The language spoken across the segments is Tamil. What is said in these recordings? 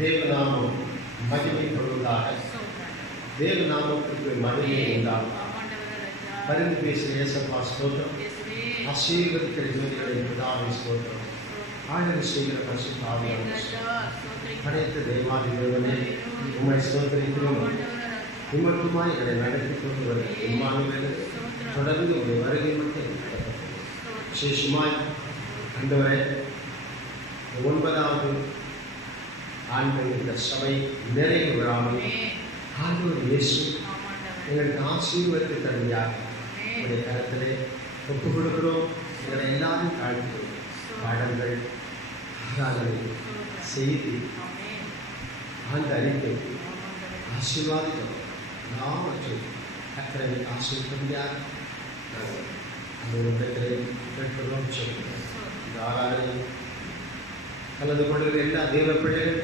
தேவநாமம் மகிமைப்படுவதாக. தேவநாமத்துக்கு மகிமை உண்டாகும். பரிந்து பேசுகிற இயேசப்பா ஸ்தோத்திரம். ஆசீர்வதிக்கிற ஜோதிகளை பிதாவே ஸ்தோத்திரம். ஆளுகை செய்கிற பரிசுத்த ஆவியானவரே, படைத்த தேவாதி தேவனே, உம்மை ஸ்தோத்திரிக்கிறோம். இம்மட்டுமாய் எங்களை நடத்தி கொண்டு வர இம்மானுவேலே தொடர்ந்து உடைய வருகை மட்டும் விசேஷமாய் ஆண்டவரே, 9வது ஆண்டு இந்த சபை நிறைவு விழாமல் ஆண்டவர் இயேசு எங்களுக்கு ஆசீர்வாதத்தை தருவியாக உடைய கருத்திலே ஒப்புக் கொடுக்கிறோம். எங்களை எல்லாரும் தாழ்த்துகிறோம். பாடல்கள், ஆராதனை, செய்தி, ஆண்டு அறிக்கை ஆசீர்வாதம் எல்லாவற்றையும் கர்த்தரை ஆசீர்வதியாக அந்த இடத்திலே பெற்றுள்ளோம். சொல்கிறோம். இந்த ஆராதனை கலந்து கொள்கிற எல்லா தேவ பிள்ளைகள்,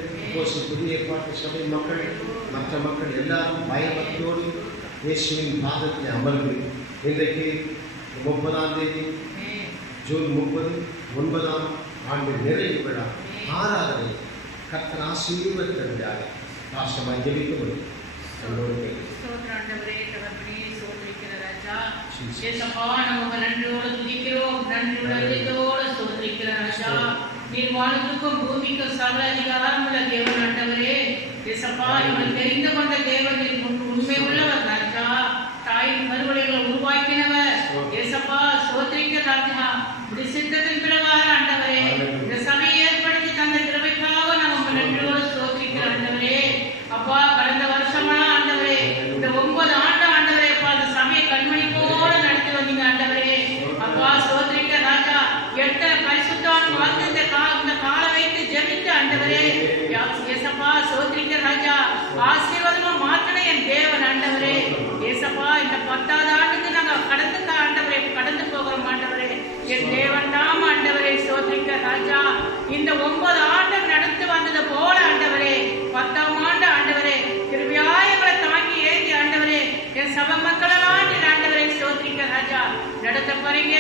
புதிய ஏற்பாட்டு சபை மக்கள், மற்ற மக்கள் எல்லாரும் பயபக்தியோடு இயேசுவின் பாதத்தை அமர்ந்து இன்றைக்கு 30ஆம் தேதி ஜூன் 30 9ஆம் ஆண்டு நிறைவு விழா ஆராதனை கர்த்தர் ஆசீர்வதித்ததாக பாசமாய் ஜெபிக்க முடியும். நீர் வானத்துக்கும் பூமிக்கும் சகல அதிகாரம் உள்ள தேவன் ஆண்டவரே. ஏசப்பா, இவர்கள் தெரிந்து கொண்ட தேவன் உண்மை உள்ளவர் ராஜா. தாயின் மறுவடைகளை உருவாக்கினவர் ஏசப்பா. சோத்திரிக்க ராஜா, இப்படி சித்தத்தின் பிரகாரம் ஆண்டவரே இந்த சபையை ஏற்படுத்தி தந்த கிருபைக்காக நாங்கள் நன்றியோடு சோத்திரிக்கிற ஆண்டவரே. அப்பா, கடந்த வருஷமெல்லாம் ஆண்டவரே இந்த 9 ஆண்டு ஆண்டவரே அப்பா அந்த சபையை கண்மணி போல நடத்தி வந்தீங்க ஆண்டவரே. அப்பா சோத்திரிக்க ராஜா, எத்தனை பரிசுத்தவான் வாழ்ந்து இந்த கால வைத்து ஜெபித்து ஆண்டவரே ஏசப்பா சோத்திரிக்க ராஜா, ஆசீர்வாதமா மாற்றின என் தேவன் ஆண்டவரே. ஏசப்பா, இந்த 10வது ஆண்டுக்கு நாங்கள் கடந்து போகிறோம் ஆண்டவரே. என் தேவன் தாம் ஆண்டவரே சோத்திரிக்க ராஜா, இந்த 9 ஆண்டு நடந்து வந்தது போல ஆண்டவரே 10ஆம் ஆண்டு ஆண்டவரே கிருபையாயங்களை தாங்கி ஏந்தி ஆண்டவரே என் சபை மக்களெல்லாம் நீர் ஆண்டவரே சோத்திரிக்க ராஜா நடத்த போறீங்க.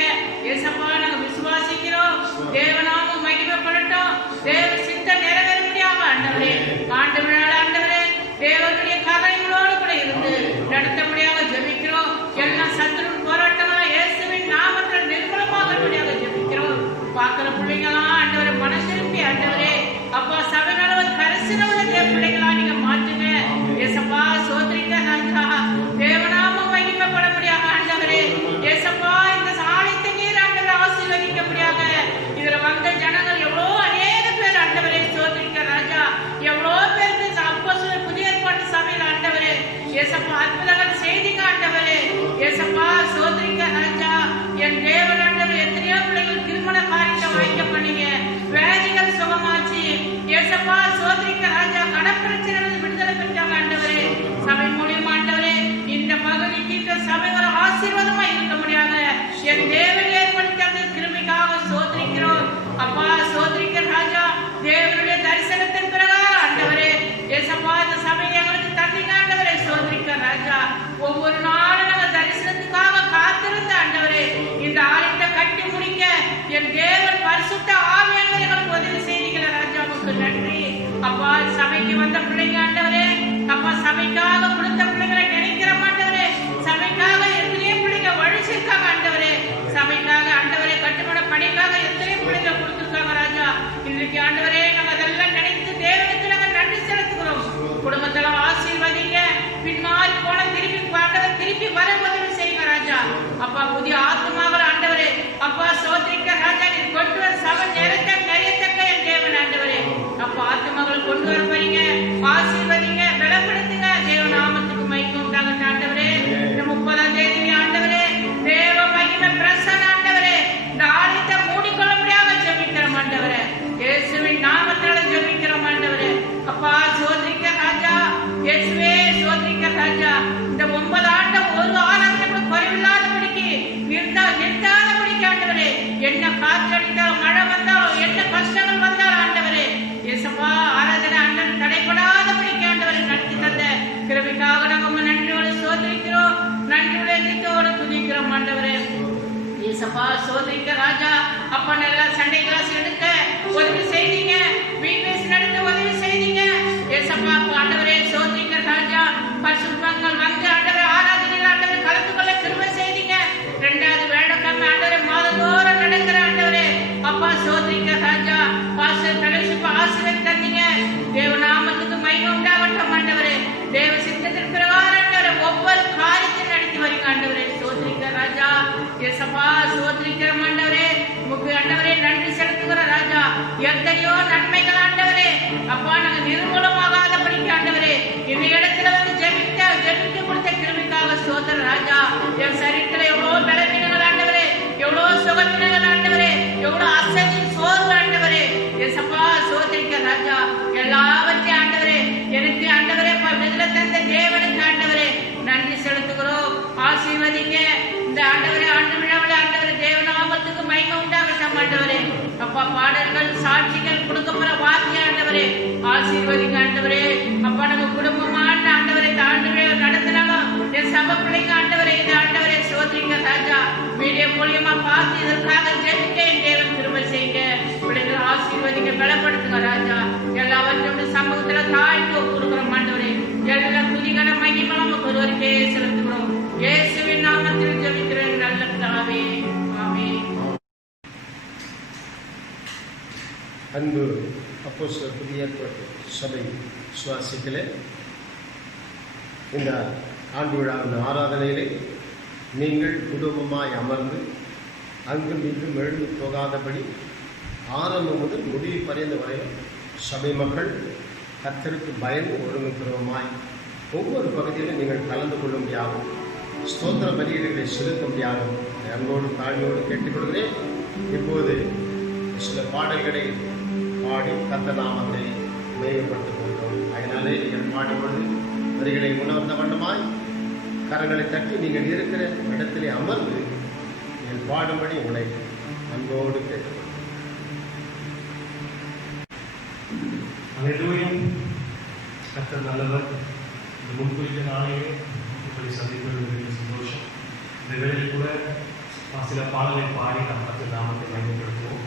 ஏசப்பா, நாங்கள் விசுவாசிக்கிறோம். தேவநாமம் மகிமைப்படட்டும். தேவ சித்தம் நிறைவேற முடியாம ஆண்டவரே ஆண்டு விழா ஆண்டவரே தேவனுடைய கரைகளோடு கூட இருந்து நடத்த முடியாம ஜெபிக்கிறோம். எல்லா சத்துரு போராட்டங்களும் இயேசுவின் நாமத்தில் நிர்மூலமாக முடியாத ஜெபிக்கிறோம். பார்க்கிற பிள்ளைங்களாம் ஆண்டவரை மனசிருப்பி ஆண்டவரே அப்பா சபை அளவு கரிசன உள்ள பிள்ளைங்களா நீங்க மாற்றுங்க. ஏசப்பா சோத்திரிக்க ராஜா, தேவநாமம் மகிமைப்பட முடியாத ஆண்டவரே. ஏசப்பா, இந்த ஆலயத்தை நீர் ஆண்டவரை ஆசீர்வதிக்க முடியாத இதுல வந்த ஜனங்கள் எவ்வளோ அநேக பேர் ஆண்டவரே சோத்திரிக்க ராஜா, எவ்வளோ பேருக்கு அப்போ புதிய ஏற்பாட்டு சபையில் ஆண்டவரே ஏசப்பா அற்புதங்கள் செய்திங்க ஆண்டவரே. ஏசப்பா சோத்திரிக்க ராஜா, என் தேவன் ஆண்டவர் எத்தனையோ பிள்ளைகள் திருமண காரியத்தை வாய்க்க பண்ணீங்க, வேதிகள் சுகமாச்சு. ஏசப்பா சோத்திரிக்க ராஜா, கடற்பிரச்சனை விடுதலை பெற்றாங்க ஆண்டவரே. சபை மூலியமா ஆண்டவரே இந்த பகுதிக்கு இந்த சபை ஒரு ஆசீர்வாதமா இருக்க முடியாத என் தேவன் ஏற்படுத்த கிருமிக்காக சோத்திரிக்கிறோம். அப்பா சோத்திரிக்க ராஜா, தேவனுடைய தரிசனத்தின் பிரகாரம் ஆண்டவரே ஏசப்பா இந்த சபை எங்களுக்கு தந்தீங்க ஆண்டவரே சோத்திரிக்க ராஜா. ஒவ்வொரு நாளும் நாங்கள் தரிசனத்துக்காக காத்திருந்த ஆண்டவரே இந்த ஆலயத்தை கட்டி முடிக்க என் தேவன் பரிசுத்த ஆவியானவர் எங்களுக்கு உதவி செய்திருக்கிற ராஜாவுக்கு நன்றி. அப்பா, சபைக்கு வந்த பிள்ளைங்க ஆண்டவரே அப்பா சபைக்காக கொடுத்த பிள்ளைங்களை நினைக்கிற ஆண்டவரே, சபைக்காக எத்தனையோ பிள்ளைங்க வழிச்சிருக்காங்க ஆண்டவரே, சபைக்காக ஆண்டவரே கட்டுமான பணிக்காக எத்தனையோ பிள்ளைங்க கொடுத்துருக்காங்க ராஜா. இன்றைக்கு ஆண்டவரே நாங்கள் அதெல்லாம் நினைத்து தேவனுக்கு நாங்கள் நன்றி செலுத்துகிறோம். குடும்பத்துல ஆசீர்வதிங்க. பின்னால் போன திருப்பி வர உதவி செய்யுங்க ராஜா. அப்பா, புதிய ஆத்மாக்கள் ஆண்டவரே அப்பா சோத்திரிக்க ராஜா, நீர் கொண்டு வர சபை நிறையத்தக்க என் தேவன் ஆண்டவரே. அப்பா, ஆத்மாக்கள் கொண்டு வர போறீங்க, ஆசீர்வதிங்க, பலப்படுத்துங்க. தேவ நாமத்துக்கு மகிமை உண்டாகட்டும் ஆண்டவரே. இந்த 30ஆம் தேதி ஆண்டவரே தேவ மகிமை பிரசன்ன ஆண்டவரே இந்த ஆலயத்தை மூடிக்கொள்ள முடியாம ஜெபிக்கிறோம் ஆண்டவரே. இயேசுவின் நாமத்தால ஜெபிக்கிறோம் ஆண்டவரே. அப்பா சோத்திரிக்க ராஜா, இயேசுவே சோத்திரிக்க ராஜா, இந்த 9 ஆண்டு ஒரு ஆராதனை கூட குறைவில்லாதபடிக்கு நிறுத்தாதபடிக்கு ஆண்டவரே, என்ன காற்றடித்தாலும் மழை வந்தாலும் என்ன கஷ்டங்கள் வந்தாலும் ஆண்டவரே ஏசப்பா ஆராதனை ஆண்டவன் தடைப்படாதபடிக்கு ஆண்டவரை நடத்தி தந்த கிருபைக்காக நாங்கள் நன்றியோடு சோதரிக்கிறோம். நன்றியோடு துதிக்கிறோம் ஆண்டவரே. ஏசப்பா சோதரிக்க ராஜா, அப்பா நல்லா சண்டே கிளாஸ் எடுக்க உதவி செய்தீங்க, வீட் நடத்த உதவி செய்தீங்க. அப்பா பாடல்கள் சாட்சிகள் கொடுக்கப்புற வார்த்தை ஆண்டவரே ஆசீர்வதிங்க ஆண்டவரே. அப்பா நம்ம குடும்பமான ஆண்டவரை தாண்டவரே நடத்தினாலும் என் சபை பிள்ளைங்க ஆண்டவரே இது ஆண்டவரே சோதரிங்க ராஜா. வீடியோ மூலியமா பார்த்து இதற்காக ஜெபித்தேன் தேவன் கிருபை செய்யுங்க. பிள்ளைகள் ஆசீர்வதிங்க பலப்படுத்துங்க ராஜா. எல்லாவற்றையும் சமூகத்துல தாழ்ந்து கொடுக்குறோம் ஆண்டவரே. எல்லா துதிகர மகிமையும் ஒருவருக்கே செலுத்துகிறோம். இயேசுவின் நாமத்தில் ஜெபிக்கிறேன் நல்ல பிதாவே. ஆமென். அன்பு அப்போஸ்தலர் புதிய ஏற்பாட்டு சபை விசுவாசிகளே, இந்த ஆண்டு விழாவின் ஆராதனையிலே நீங்கள் குடும்பமாய் அமர்ந்து அங்கும் இங்கும் எழுந்து போகாதபடி ஆரம்பம் முதல் முடிவு பறிந்த வரையில் சபை மக்கள் கர்த்தருக்கு பயந்து ஒருமிக்கிறோமாய் ஒவ்வொரு பகுதியிலும் நீங்கள் கலந்து கொள்ளும்படியாகும் ஸ்தோத்திர பலியீடுகளை செலுத்தும்படியாகும் அன்போடு தாழ்மையோடு கேட்டுக்கொள்கிறேன். இப்போது சில பாடல்களை பாடி கர்த்தர் நாமத்தை மேம்படுத்திக் கொள்கிறோம். அதனாலே நீங்கள் பாடும்பொழுது வரிகளை உணர்ந்த வண்ணமாய் கரங்களை தட்டி நீங்கள் இருக்கிற இடத்திலே அமர்ந்து நீங்கள் பாடும்படி உங்களை அன்போடு கேட்டுக்கொள்கிறோம். அல்லேலூயா. கர்த்தர் நல்லவர். இந்த முன்குறித்த நாளையே இப்படி சந்திப்பது சந்தோஷம். இந்த வேளையில் கூட சில பாடலை பாடி நாம் கர்த்தர் நாமத்தை பயன்படுத்துவோம்.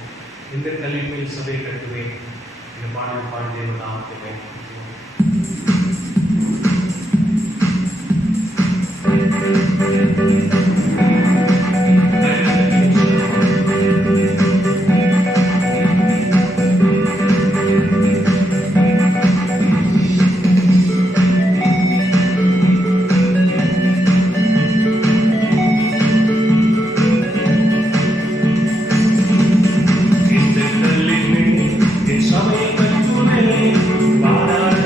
இந்த கல்வியில் சபையை கட்டுவேன். இந்த பாடலை பாடி தேவ நாமத்தை பயன்படுத்துவோம். இந்த கல்லின் சபையை கட்டுவேன். பாடாத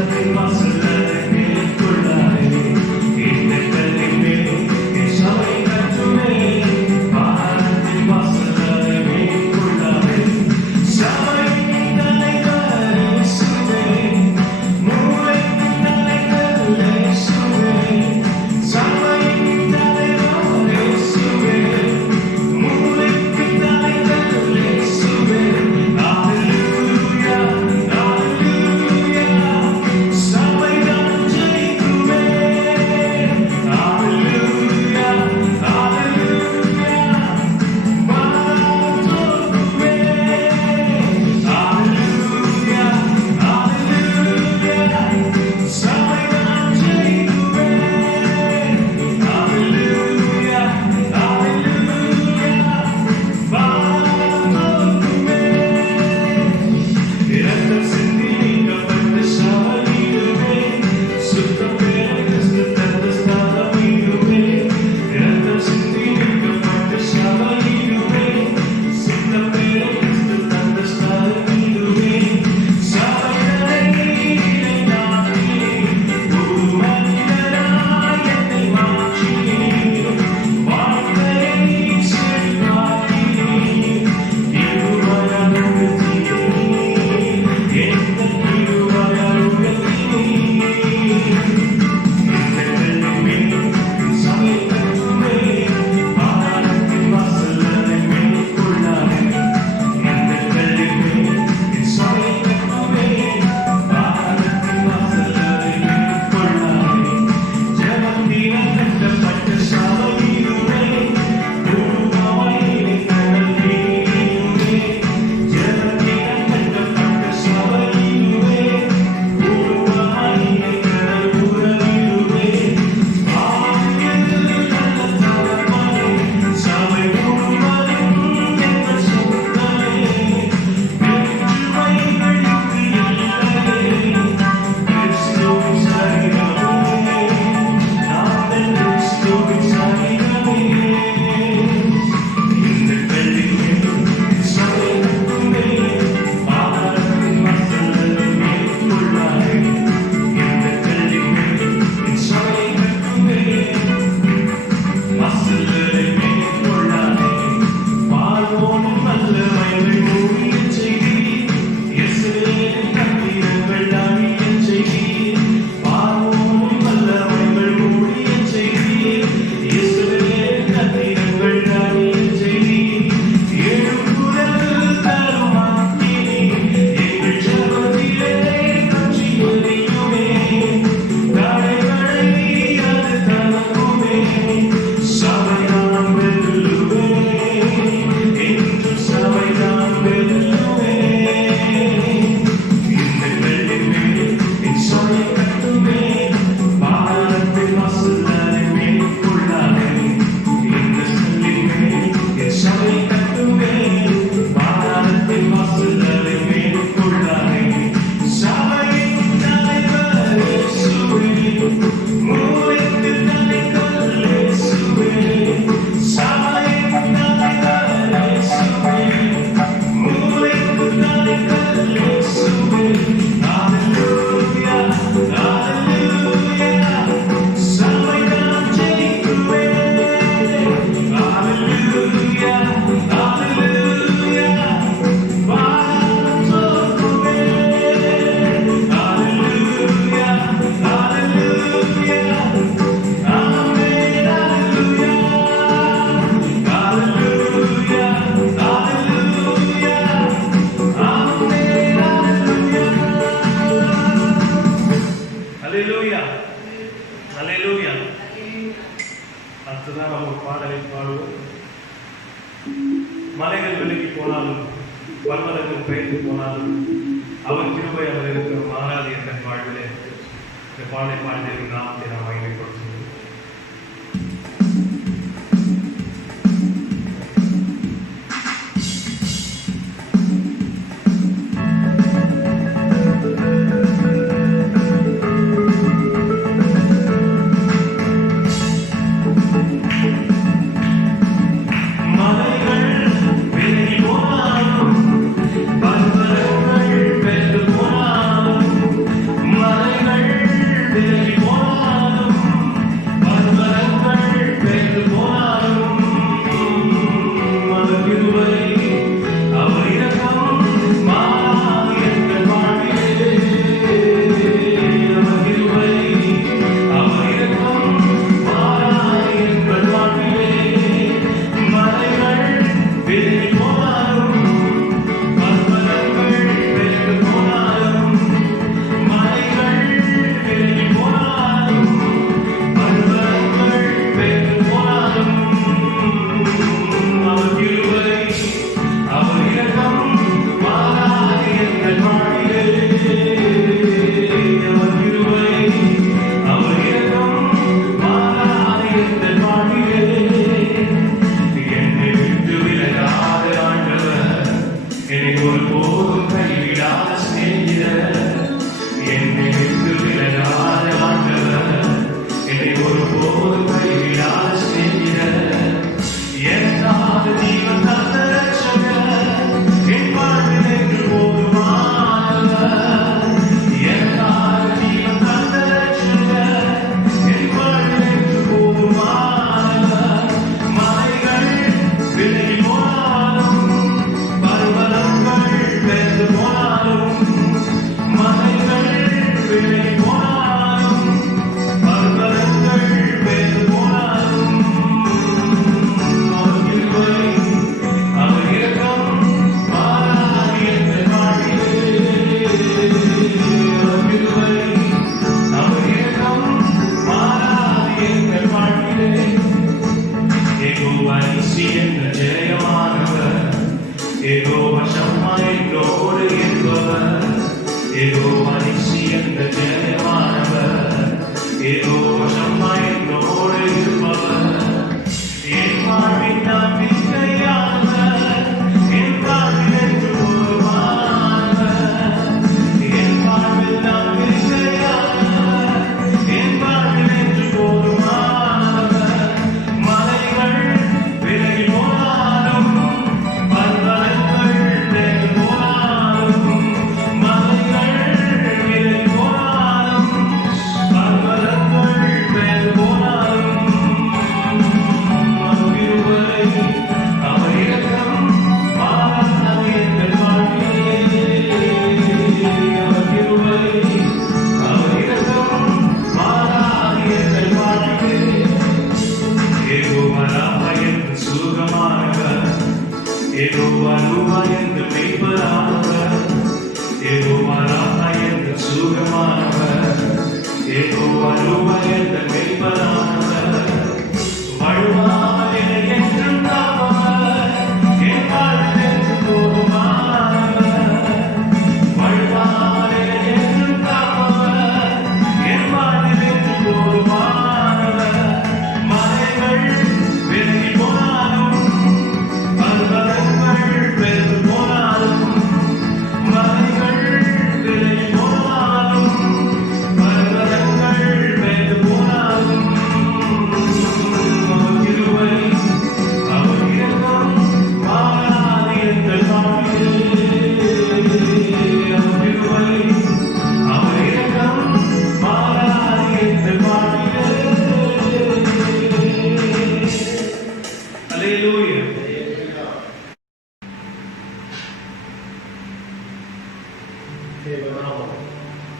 போனாலும் பர்வதங்கள் பெயர்ந்து போனாலும் அவர் கிருபை அவர் இருக்கிற மாறாது என்ற வாழ்விலே இந்த பாடலை பாடின நாமத்தை நாம் மகிமைப்படுத்துவோம்.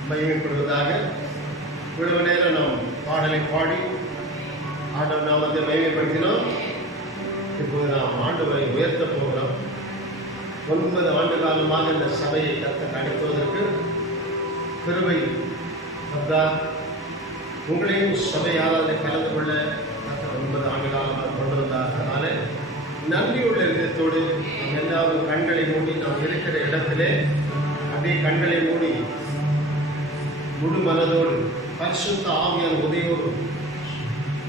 மகிமைப்படுவதாக. இவ்வளவு நேரம் நாம் பாடலை பாடி ஆண்டவர் நாமத்தை மகிமைப்படுத்தினோம். இப்போது நாம் ஆண்டவரை உயர்த்த போகிறோம். 9 ஆண்டு காலமாக இந்த சபையை நடத்துவதற்கு கிருபை வந்தார். உங்களையும் சபை ஆராதனை கலந்து கொள்ள 9 ஆண்டு காலமாக கொண்டு வந்தார். அதனால நன்றியுள்ள இதயத்தோடு எல்லாரும் கண்களை மூடி நாம் இருக்கிற இடத்திலே அப்படியே கண்களை மூடி முழு மனதோடு பரிசுத்த ஆவியான உதயோடு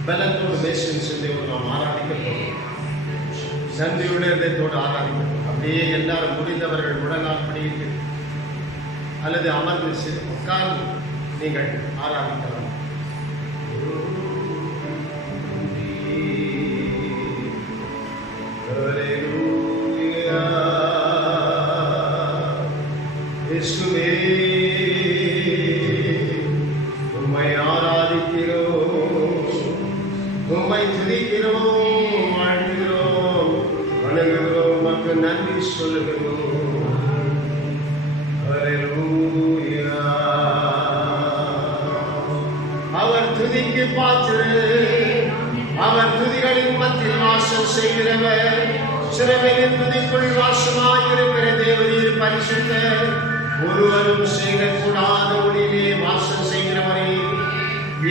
பலத்தோடு மேசன் சிந்தையோடு நாம் ஆராதிக்க போகிறோம். நன்றியுள்ள இதயத்தோடு ஆராதிக்கிறோம். அப்படியே எல்லாரும் முடிந்தவர்கள் முழங்கால் படியிட்டு அல்லது அமர்ந்து உட்கார்ந்து நீங்கள் ஆராதிக்கலாம். உம்மை ஆராதிக்கிறோம், உம்மை துதிக்கிறோம், வாழ்கிறோம், வணங்குகிறோம், மக்கள் நன்றி சொல்லுகிறோம். ஹல்லேலூயா. அவர் துதிக்கு பாத்திரர், அவர் துதிகளின் மத்தியில் வாசம் செய்கிறவர். சிறமையின் துதிக்குள் வாசமாயிருக்கிற தேவரீர் பரிசுத்தர். ஒருவரும் செய்யக்கூடாத ஒளியிலே வாசம் செய்கிறவரே,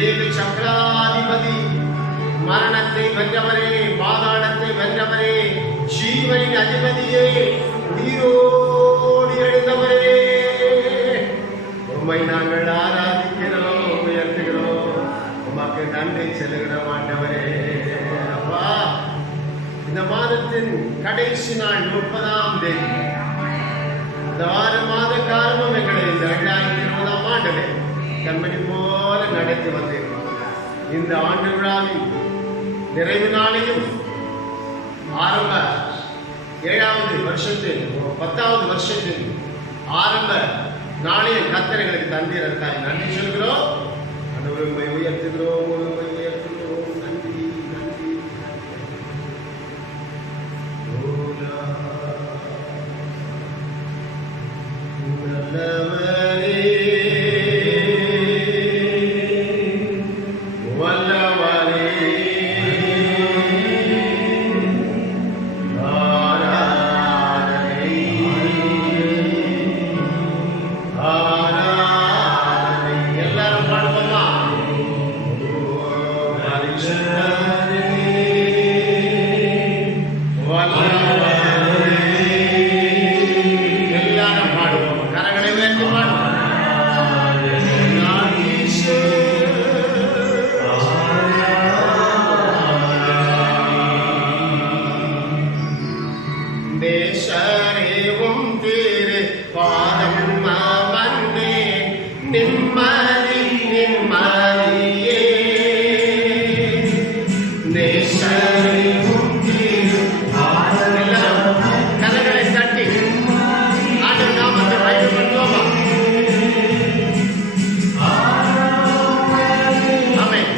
ஏழு சக்கராதிபதி, மரணத்தை வென்றவரே, பாதாளத்தை வென்றவரே, ஜீவனின் அதிபதியே, உயிரோடு எழுந்தவரே, உம்மை நாங்கள் ஆராதிக்கிறோம், உயர்த்துகிறோம், உமக்கு நன்றி செலுகிறோம். ஆண்டவரே, அப்பா, இந்த மாதத்தின் கடைசி நாள் 30ஆம் தேதி, இந்த மாத காரணம் எங்களை இந்த 2020ஆம் ஆண்டிலே கண்மணி போல நடத்தி வந்தீர்கள். இந்த ஆண்டு விழாவின் நிறைவு நாளையும் ஆரம்ப 7வது வருஷத்தில் 10வது வருஷத்தில் ஆரம்ப நாளைய கர்த்தர்களுக்கு தந்தீரத்தாய் நன்றி சொல்கிறோம். உம்மை உயர்த்துகிறோம், உம்மை உயர்த்துகிறோம். நன்றி நன்றி. நல்லவரே, வல்லவரே, ஆராதனை ஆராதனை. எல்லாரும் பாடுவோமா? எல்லாரும் பாடுவோம். கரங்களை உயர்த்தி பாடுவோம். தேசரேவும் திரு பாதம் வந்தே நிம்மதி நிம்மதியே. தேசரேவும் திரு பாதம். கரங்களை தட்டி ஆண்டவர் நாமத்தை மகிமைப்படுத்துவோமா? ஆமென். ஆமென்.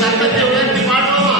சத்தத்தை உயர்த்தி பாடுவோமா?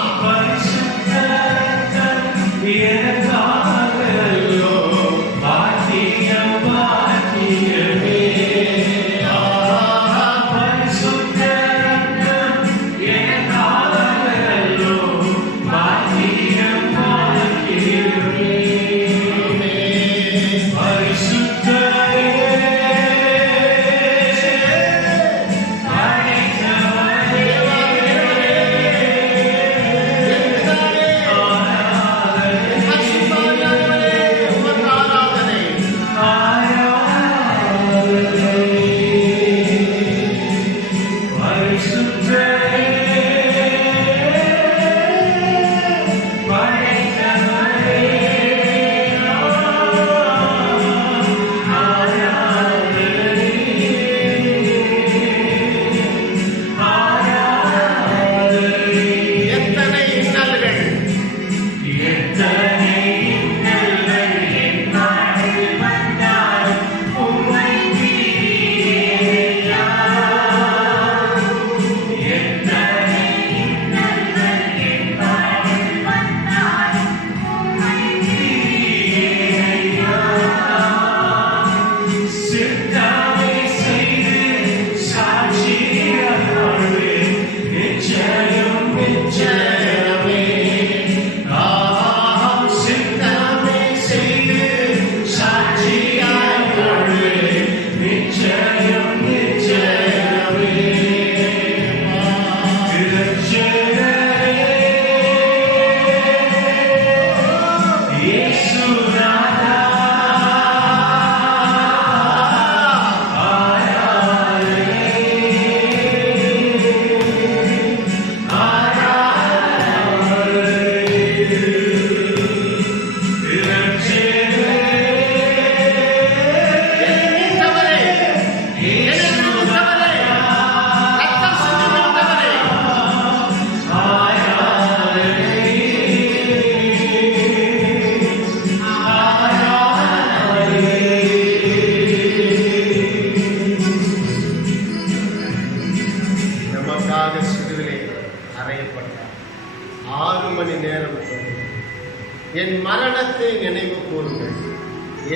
என் மரணத்தை நினைவு கூறுங்கள்,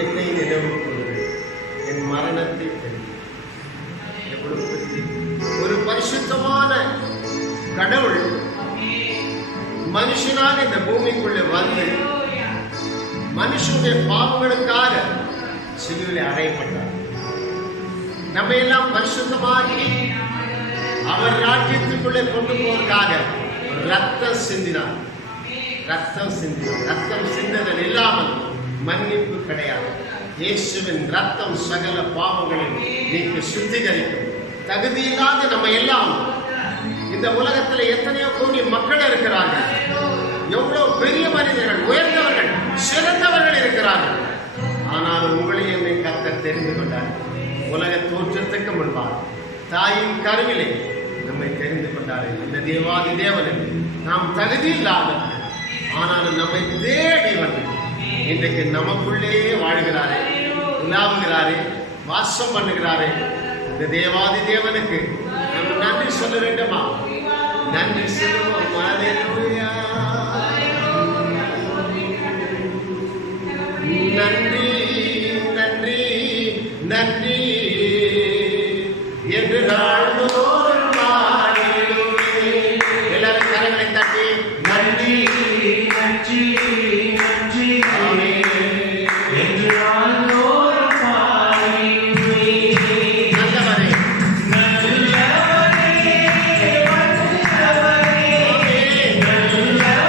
என்னை நினைவு கூறுங்கள், என் மரணத்தை ஒரு பரிசுத்தமான கடவுள் மனுஷனாக இந்த பூமிக்குள்ளே வந்து மனுஷனுடைய பாவங்களுக்காக சிலுவையிலே அறையப்பட்டார். நம்ம எல்லாம் பரிசுத்தமாகி அவர் ராஜ்யத்துக்குள்ளே கொண்டு போவதற்காக ரத்தம் சிந்தினார். ரத்தம் சிந்ததல் இல்லாமல் மன்னிப்பு கிடையாது. இயேசுவின் ரத்தம் சகல பாவங்களை நீக்கு சுத்திகரிக்கும். தகுதியில்லாத நம்ம எல்லாம் இந்த உலகத்தில் எத்தனையோ கோடி மக்கள் இருக்கிறார்கள். எவ்வளவு பெரிய மனிதர்கள், உயர்ந்தவர்கள், சிறந்தவர்கள் இருக்கிறார்கள். ஆனால் உங்களை என்னை கர்த்தர் தெரிந்து கொண்டார். உலக தோற்றத்துக்கு முன்பாக தாயின் கருவிலே நம்மை தெரிந்து கொண்டார்கள். இந்த தேவாதி தேவனுக்கு நாம் தகுதி இல்லாதவர்கள், ஆனாலும் நம்மை தேடி வந்து இன்றைக்கு நமக்குள்ளே வாழ்கிறாரே, உலாவுகிறாரே, வாசம் பண்ணுகிறாரே. இந்த தேவாதி தேவனுக்கு நம்ம நன்றி சொல்ல வேண்டுமா? நன்றி சொல்லுவோம். அல்லேலூயா. நன்றி நன்றி நன்றி என்று நாள்தோறும் பாடிடுவே. எல்லாரும் கரங்களை தட்டி நன்றி நன்றி நன்றி என்று நாள்தோறும் பாடிடுவே. நல்லவரே, நல்லவரே, நல்லவரே, நல்லவரே.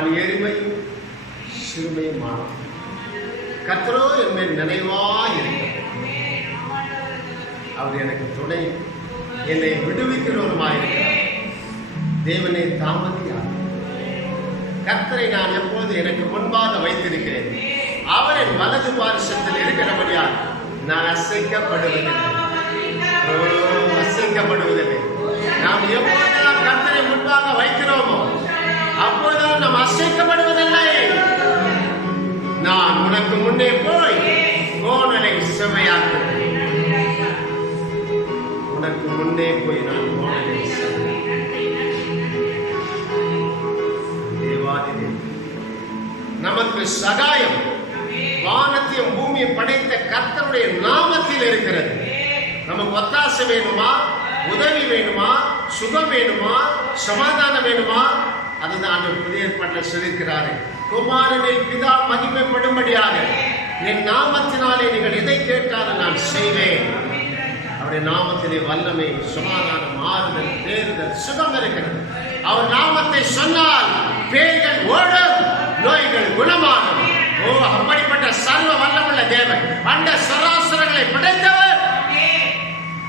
நான் எளிமையும் சிறுமையுமானவன். கர்த்தரோ என் மேல் நினைவாய் இருக்கிறார். அவர் எனக்கு துணை, என்னை விடுவிக்கிறவருமாயிருக்கிறார். தேவனை தாமதியார். கர்த்தரை நான் எப்போது எனக்கு முன்பாக வைத்திருக்கிறேன். அவர் என் வலது பாரிசத்தில் இருக்கிறபடியால் நான் அசைக்கப்படுவதில்லை. அசைக்கப்படுவதில்லை. நாம் எப்போதெல்லாம் கர்த்தரை முன்பாக வைக்கிறோமோ அப்போதுதான் நாம் அசைக்கப்படுவதில்லை. நான் உனக்கு முன்னே போய் கோணலை செவையாக்குகிறேன். உனக்கு முன்னே போய் நான் கோணலை தேவாதி நமக்கு சகாயம் வானத்தையும் பூமியை படைத்த கர்த்தருடைய நாமத்தில் இருக்கிறது. நமக்கு ஒத்தாசை வேணுமா, உதவி வேணுமா, சுகம் வேணுமா, சமாதானம் வேணுமா? அதுதான் ஆண்டவர் புதிய ஏற்பாட்டில் சொல்லியிருக்கிறாரு. குமாரனில் பிதா மகிமைப்படும்படியாக என் நாமத்தினாலே நீங்கள் எதை கேட்டாலும் நான் செய்வேன். அவருடைய நாமத்திலே வல்லமை, சமாதானம், ஆறுதல், தேறுதல், சுகம் இருக்கிறது. அவர் நாமத்தை சொன்னால் பேய்கள் ஓடும், நோய்கள் குணமாகும். ஓ, அப்படிப்பட்ட சர்வ வல்லமுள்ள தேவன், அண்ட சராசரங்களை படைத்தவர்.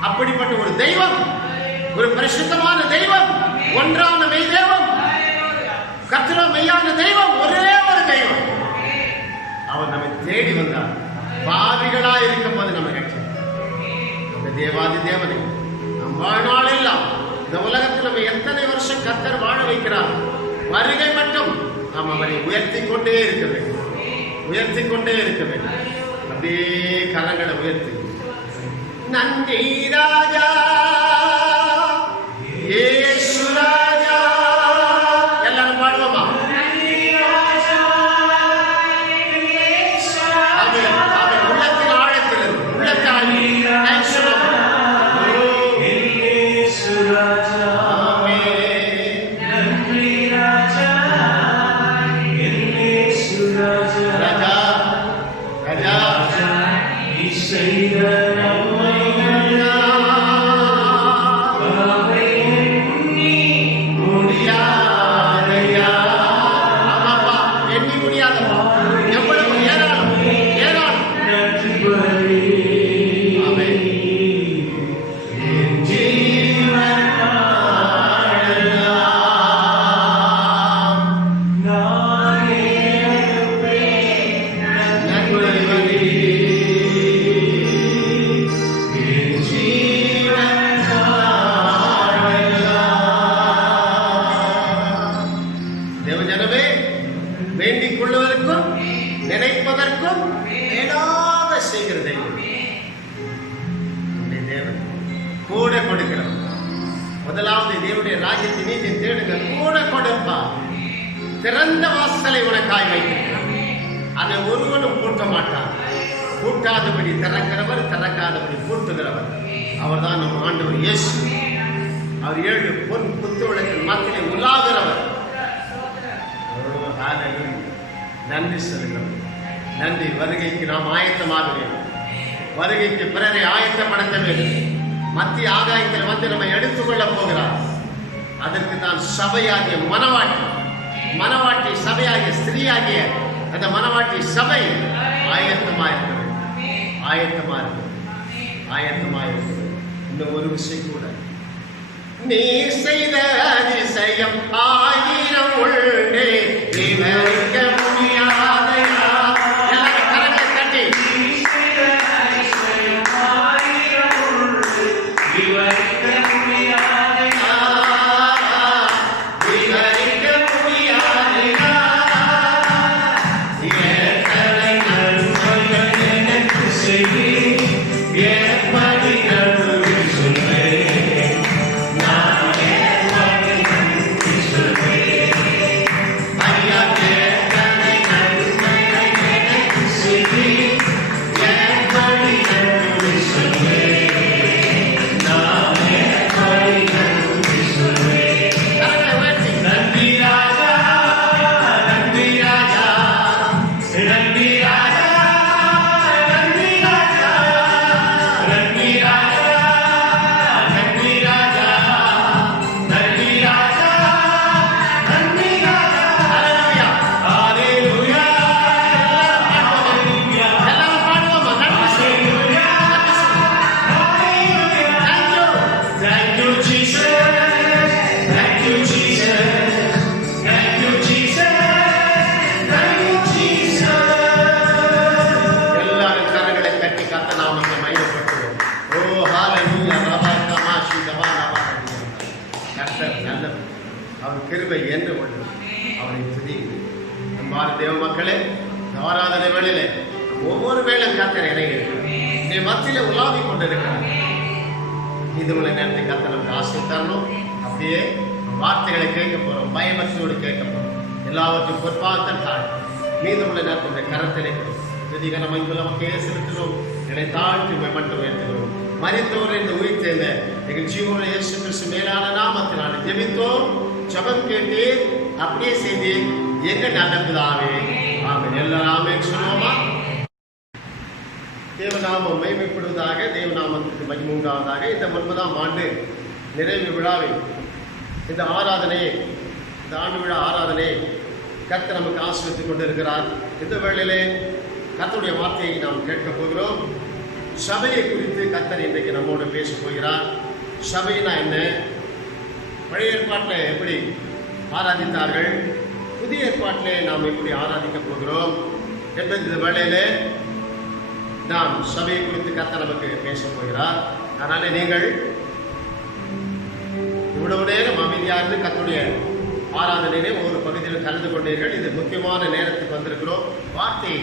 அப்படிப்பட்ட ஒரு தெய்வம், ஒரு பரிசுத்தமான தெய்வம், ஒன்றான மெய் தெய்வம், கர்த்தரோ மெய்யான தெய்வம், ஒரே ஒரு தெய்வம். அவர் நம்மை தேடி வந்தார். பாவிகளா இருக்கும் போது நம்ம கேட்கிறோம். அந்த தேவாதி தேவனை நம் வாழ்நாள் எல்லாம் இந்த உலகத்தில் நம்ம எத்தனை வருஷம் கர்த்தர் வாழ வைக்கிறார். வருகை மட்டும் நாம் அவரை உயர்த்தி கொண்டே இருக்க வேண்டும். உயர்த்தி கொண்டே இருக்க வேண்டும். அப்படியே கரங்களை உயர்த்தி நன்றி ராஜா இயேசு ராஜா. எல்லாரும் பாடுவோமா? உள்ளத்தின் ஆழத்தில் முதலாவது தேவனுடைய ராஜ்யத்தை நீதி தேடுங்க, கூட கொடுப்பார். திறந்த வாசலை உனக்காய் வைத்திருக்கிறார். அதை ஒருவனும் பூட்ட மாட்டார். பூட்டாதபடி திறக்கிறவர், திறக்காதபடி பூட்டுகிறவர். அவர் தான் நம் ஆண்டவர் இயேசு. அவர் 7 பொன் குத்து விளக்கின் மத்தியிலே உலாகிறவர். நன்றி சொல்லுங்கள். நன்றி. வருகைக்கு நாம் ஆயத்தமாக வேண்டும். வருகைக்கு பிறரை ஆயத்தப்படுத்த வேண்டும். மத்திய ஆகாயத்தில் வந்து நம்ம எடுத்துக்கொள்ள போகிறார். அதற்கு தான் சபையாகிய மனவாட்டி சபையாகிய ஸ்திரீயாகிய அந்த மனவாட்டி சபை ஆயத்தமா இருக்கிறது. இன்னும் ஒரு விஷயம் கூட, நீ செய்த அதிசயம் 1000 உண்டே, விவரிக்க முடியாதையா. எல்லாரும் கரங்களை தட்டி அவர் நல்லவர், அவர் கிருபை என்று உள்ளது. அவரை துதியுங்கள். அன்பான தேவ மக்களே, இந்த ஆராதனை வேளையிலே ஒவ்வொரு வேளை கர்த்தர் இறங்கி இருக்கிறார். நீ மத்தியில உலாவிக் கொண்டிருக்கிறார். இது உள்ள நேரத்தை கர்த்தர் நமக்கு ஆசை தரணும். அப்படியே வார்த்தைகளை கேட்க போறோம், பயபக்தியோடு கேட்க போறோம். எல்லாவற்றையும் பொறுப்பாக தாழ்த்தும். மீது உள்ள நேரத்தை கரத்திலே துதிகர மங்குலம் செலுத்துகிறோம். என்னை தாழ்த்தி மட்டும் உயர்த்துகிறோம். மரித்தோர் என்று உயிர்த்தேந்த எங்கள் ஜீவனுள்ள இயேசு கிறிஸ்து மேலான நாமத்தினால் ஜெபித்தோம், ஜெபம் கேட்டு அப்படியே செய்து எங்க நல்லதாவே ஆமென். எல்லாரும் ஆமென் சொல்லுவோமா? தேவநாமம் மகிமைப்படுவதாக, தேவநாமத்துக்கு மகிமை உண்டாவதாக. இந்த 9ஆம் ஆண்டு நிறைவு விழாவை, இந்த ஆராதனையை, இந்த ஆண்டு விழா ஆராதனையை கர்த்தர் நமக்கு ஆசீர்வதித்துக் கொண்டிருக்கிறார். இந்த வேளையிலே கர்த்தருடைய வார்த்தையை நாம் கேட்க போகிறோம். சபையை குறித்து கர்த்தர் இன்றைக்கு நம்மோடு பேச போகிறார். சபைனா என்ன? பழைய ஏற்பாட்டில் எப்படி ஆராதித்தார்கள், புதிய ஏற்பாட்டிலே நாம் எப்படி ஆராதிக்க போகிறோம் என்பது இந்த வேளையிலே நாம் சபையை குறித்து கர்த்தர் நமக்கு பேச போகிறார். அதனால நீங்கள் இவ்வளவு நேரம் அமைதியாக இருந்து கர்த்தருடைய ஆராதனையிலே ஒரு பகுதியில் கலந்து கொண்டீர்கள். இது முக்கியமான நேரத்துக்கு வந்திருக்கிறோம். வார்த்தையை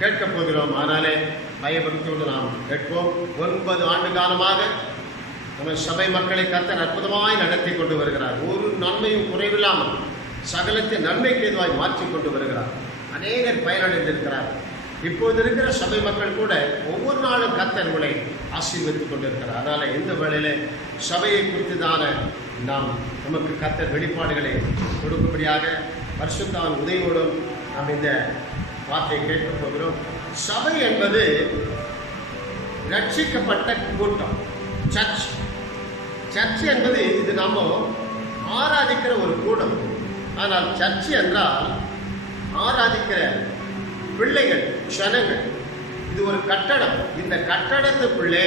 கேட்கப் போகிறோம். அதனாலே பயபக்தியோடு நாம் கேட்போம். 9 ஆண்டு காலமாக நம்ம சபை மக்களை கர்த்தர் அற்புதமாய் நடத்தி கொண்டு வருகிறார். ஒரு நன்மையும் குறைவில்லாமல் சகலத்தை நன்மைக்கு எதுவாய் மாற்றி கொண்டு வருகிறார். அநேகர் பயனடைந்திருக்கிறார். இப்போது இருக்கிற சபை மக்கள் கூட ஒவ்வொரு நாளும் கர்த்தர் உங்களை ஆசீர்வதித்துக் கொண்டிருக்கிறார். அதனால இந்த வேளையில சபையை குறித்துதான நாம் நமக்கு கர்த்தர் வெளிப்பாடுகளை கொடுக்கும்படியாக பரிசுத்தாவின் உதவியோடும் நாம் இந்த வார்த்தையை கேட்கப் போகிறோம். சபை என்பது ரட்சிக்கப்பட்ட கூட்டம், சர்ச். சர்ச் என்பது இது நம்ம ஆராதிக்கிற ஒரு கூடம். ஆனால் சர்ச் என்றால் ஆராதிக்கிற பிள்ளைகள், ஜனங்கள். இது ஒரு கட்டடம். இந்த கட்டடத்துக்குள்ளே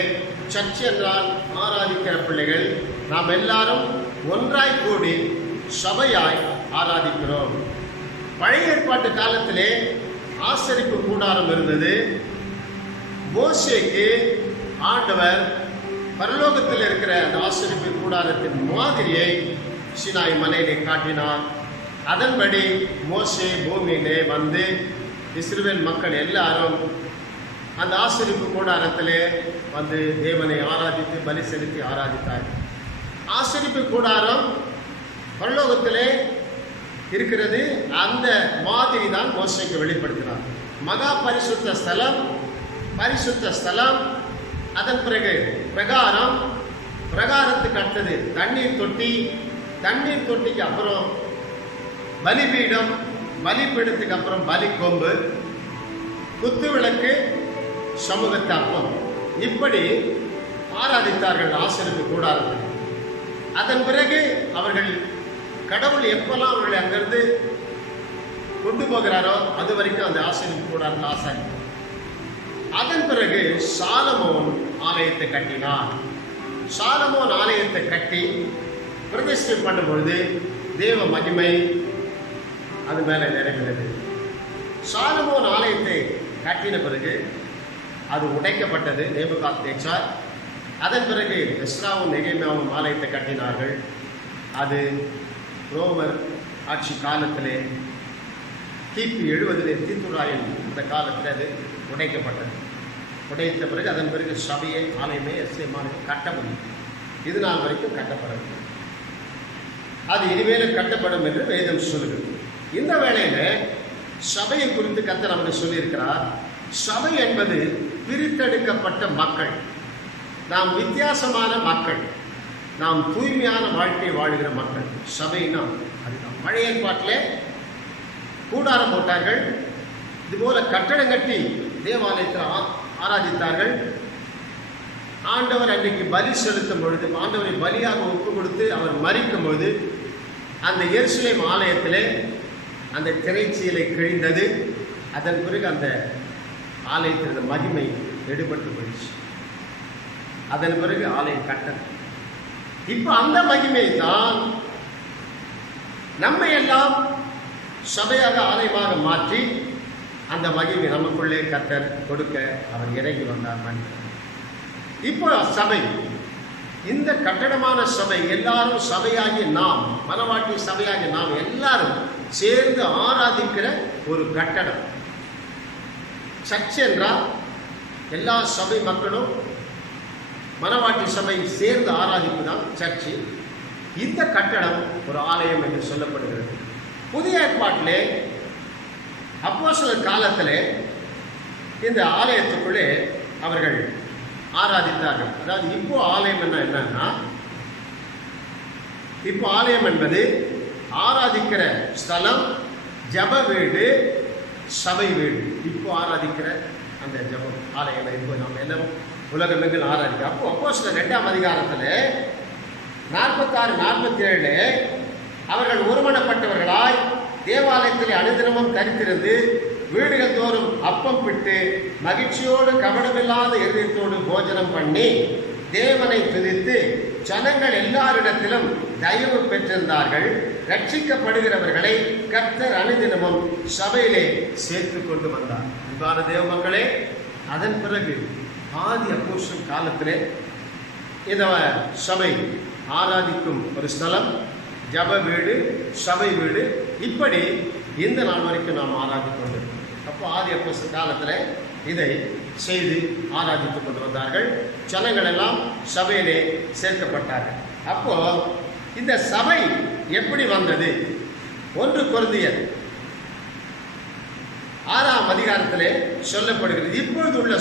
சர்ச் என்றால் ஆராதிக்கிற பிள்ளைகள். நாம் எல்லாரும் ஒன்றாய் கூடி சபையாய் ஆராதிக்கிறோம். பழைய ஏற்பாட்டு காலத்திலே ஆசரிப்பு கூடாரம் இருந்தது. மோசேக்கு ஆண்டவர் பரலோகத்தில் இருக்கிற அந்த ஆசரிப்பு கூடாரத்தின் மாதிரியை சீனாய் மலையிலே காட்டினார். அதன்படி மோசே பூமியிலே வந்து இஸ்ரவேல் மக்கள் எல்லாரும் அந்த ஆசரிப்பு கூடாரத்திலே வந்து தேவனை ஆராதித்து பலி செலுத்தி ஆராதித்தார். ஆசரிப்பு கூடாரம் பரலோகத்திலே இருக்கிறது. அந்த மாதிரி தான் மோசேக்கு வெளிப்படுத்தினார். மகா பரிசுத்த ஸ்தலம், பரிசுத்த ஸ்தலம். அதன் பிறகு பிரகாரம், பிரகாரத்துக்கு அடுத்தது தண்ணீர் தொட்டி, தண்ணீர் தொட்டிக்கு அப்புறம் பலிபீடம், பலிபீடத்துக்கு அப்புறம் பலி கொம்பு, குத்து விளக்கு, சமூகத்து அப்பம். இப்படி ஆராதித்தார்கள் ஆசரிப்பு கூடாரத்தில். அதன் பிறகு அவர்கள் கடவுள் எப்பெல்லாம் அவர்களை அங்கிருந்து கொண்டு போகிறாரோ அது வரைக்கும் அந்த ஆசரிப்பு கூடாரத்தில் ஆசாரிப்பார். அதன் பிறகு சாலமோன் ஆலயத்தை கட்டினார். சாலமோன் ஆலயத்தை கட்டி பிரதிஷ்டை பண்ணும் பொழுது தேவ மகிமை அது மேலே நிறைகிறது. சாலமோன் ஆலயத்தை கட்டின பிறகு அது உடைக்கப்பட்டது, நேபுகாத்நேச்சார். அதன் பிறகு எஸ்ராவும் நெகேமியாவும் ஆலயத்தை கட்டினார்கள். அது ரோமர் ஆட்சி காலத்திலே கிபி 70 தீத்துராயன் அந்த காலத்தில் அது உடைக்கப்பட்டது. உடைத்த பிறகு அதன் பிறகு சபையை ஆலயமே எஸ்ஏமானுக்கு கட்ட முடியும். இது நாள் வரைக்கும் கட்டப்படவில்லை. அது இனிமேலும் கட்டப்படும் என்று வேதம் சொல்லுகிறது. இந்த வேளையில சபையை குறித்து கர்த்தர் நமக்கு சொல்லியிருக்கிறார். சபை என்பது பிரித்தெடுக்கப்பட்ட மக்கள். நாம் வித்தியாசமான மக்கள், நாம் தூய்மையான வாழ்க்கை வாழ்கிற மக்கள். சபைனா அதுதான். பழைய ஏற்பாட்டிலே கூடாரம் போட்டார்கள். இதுபோல கட்டடம் கட்டி தேவாலயத்தில் ஆராதித்தார்கள். ஆண்டவர் அன்றைக்கு பலி செலுத்தும் பொழுது, ஆண்டவரை பலியாக ஒப்பு கொடுத்து அவர் மரிக்கும் பொழுது அந்த எருசலேம் ஆலயத்திலே அந்த திரைச்சீலை கிழிந்தது. அதன் பிறகு அந்த ஆலயத்தின் மகிமை எடுபட்டு போயிடுச்சு. அதன் பிறகு ஆலயம் கட்டது. இப்ப அந்த மகிமை தான் நம்மை எல்லாம் சபையாக ஆலயமாக மாற்றி அந்த மகிமை நமக்குள்ளே கர்த்தர் கொடுக்க அவர் இறங்கி வந்தார். இப்போ சபை இந்த கட்டடமான சபை எல்லாரும் சபையாகிய நாம், மனவாட்டி சபையாகிய நாம் எல்லாரும் சேர்ந்து ஆராதிக்கிற ஒரு கட்டடம். சர்ச் என்றால் எல்லா சபை மக்களும் மனவாட்டி சபை சேர்ந்து ஆராதிப்புதான் சர்ச்சு. இந்த கட்டடம் ஒரு ஆலயம் என்று சொல்லப்படுகிறது. புதிய ஏற்பாட்டிலே அப்போஸ்தலர் காலத்திலே இந்த ஆலயத்துக்குள்ளே அவர்கள் ஆராதித்தார்கள். அதாவது இப்போ ஆலயம் என்னன்னா, இப்போ ஆலயம் என்பது ஆராதிக்கிற ஸ்தலம், ஜப வீடு, சபை வீடு. இப்போ ஆராதிக்கிற அந்த ஜபம் ஆலயம் இப்போ நம்ம எல்லாம் உலகமெங்கில் ஆராதிக்க. அப்போ அப்போஸ்தலர் 2ஆம் அதிகாரத்தில் 46, 47 அவர்கள் ஒருமனப்பட்டவர்களாய் தேவாலயத்தில் அனுதினமும் தரித்திருந்து வீடுகள் தோறும் அப்பம் பிட்டு மகிழ்ச்சியோடு கவனமில்லாத இதயத்தோடு போஜனம் பண்ணி தேவனை துதித்து ஜனங்கள் எல்லாரிடத்திலும் தயவு பெற்றிருந்தார்கள். ரட்சிக்கப்படுகிறவர்களை கர்த்தர் அனுதினமும் சபையிலே சேர்த்து கொண்டு வந்தார். அன்பான தேவ மக்களே, அதன் பிறகு ஆதி அப்போஸ்தலர் காலத்திலே இந்த சபை ஆராதிக்கும் ஒரு ஸ்தலம், ஜப வீடு, சபை வீடு, இப்படி இந்த நாள் வரைக்கும் நாம் ஆராதித்து கொண்டிருக்கிறோம். அப்போ ஆதி அப்போஸ்தலர் காலத்தில் இதை செய்து ஆராதித்துக் கொண்டு வந்தார்கள். ஜனங்கள் எல்லாம் சபையிலே சேர்க்கப்பட்டார்கள். அப்போ இந்த சபை எப்படி வந்தது? 1 கொரிந்தியர் 6ஆம் அதிகாரத்திலே சொல்லப்படுகிறது. இப்பொழுது உள்ள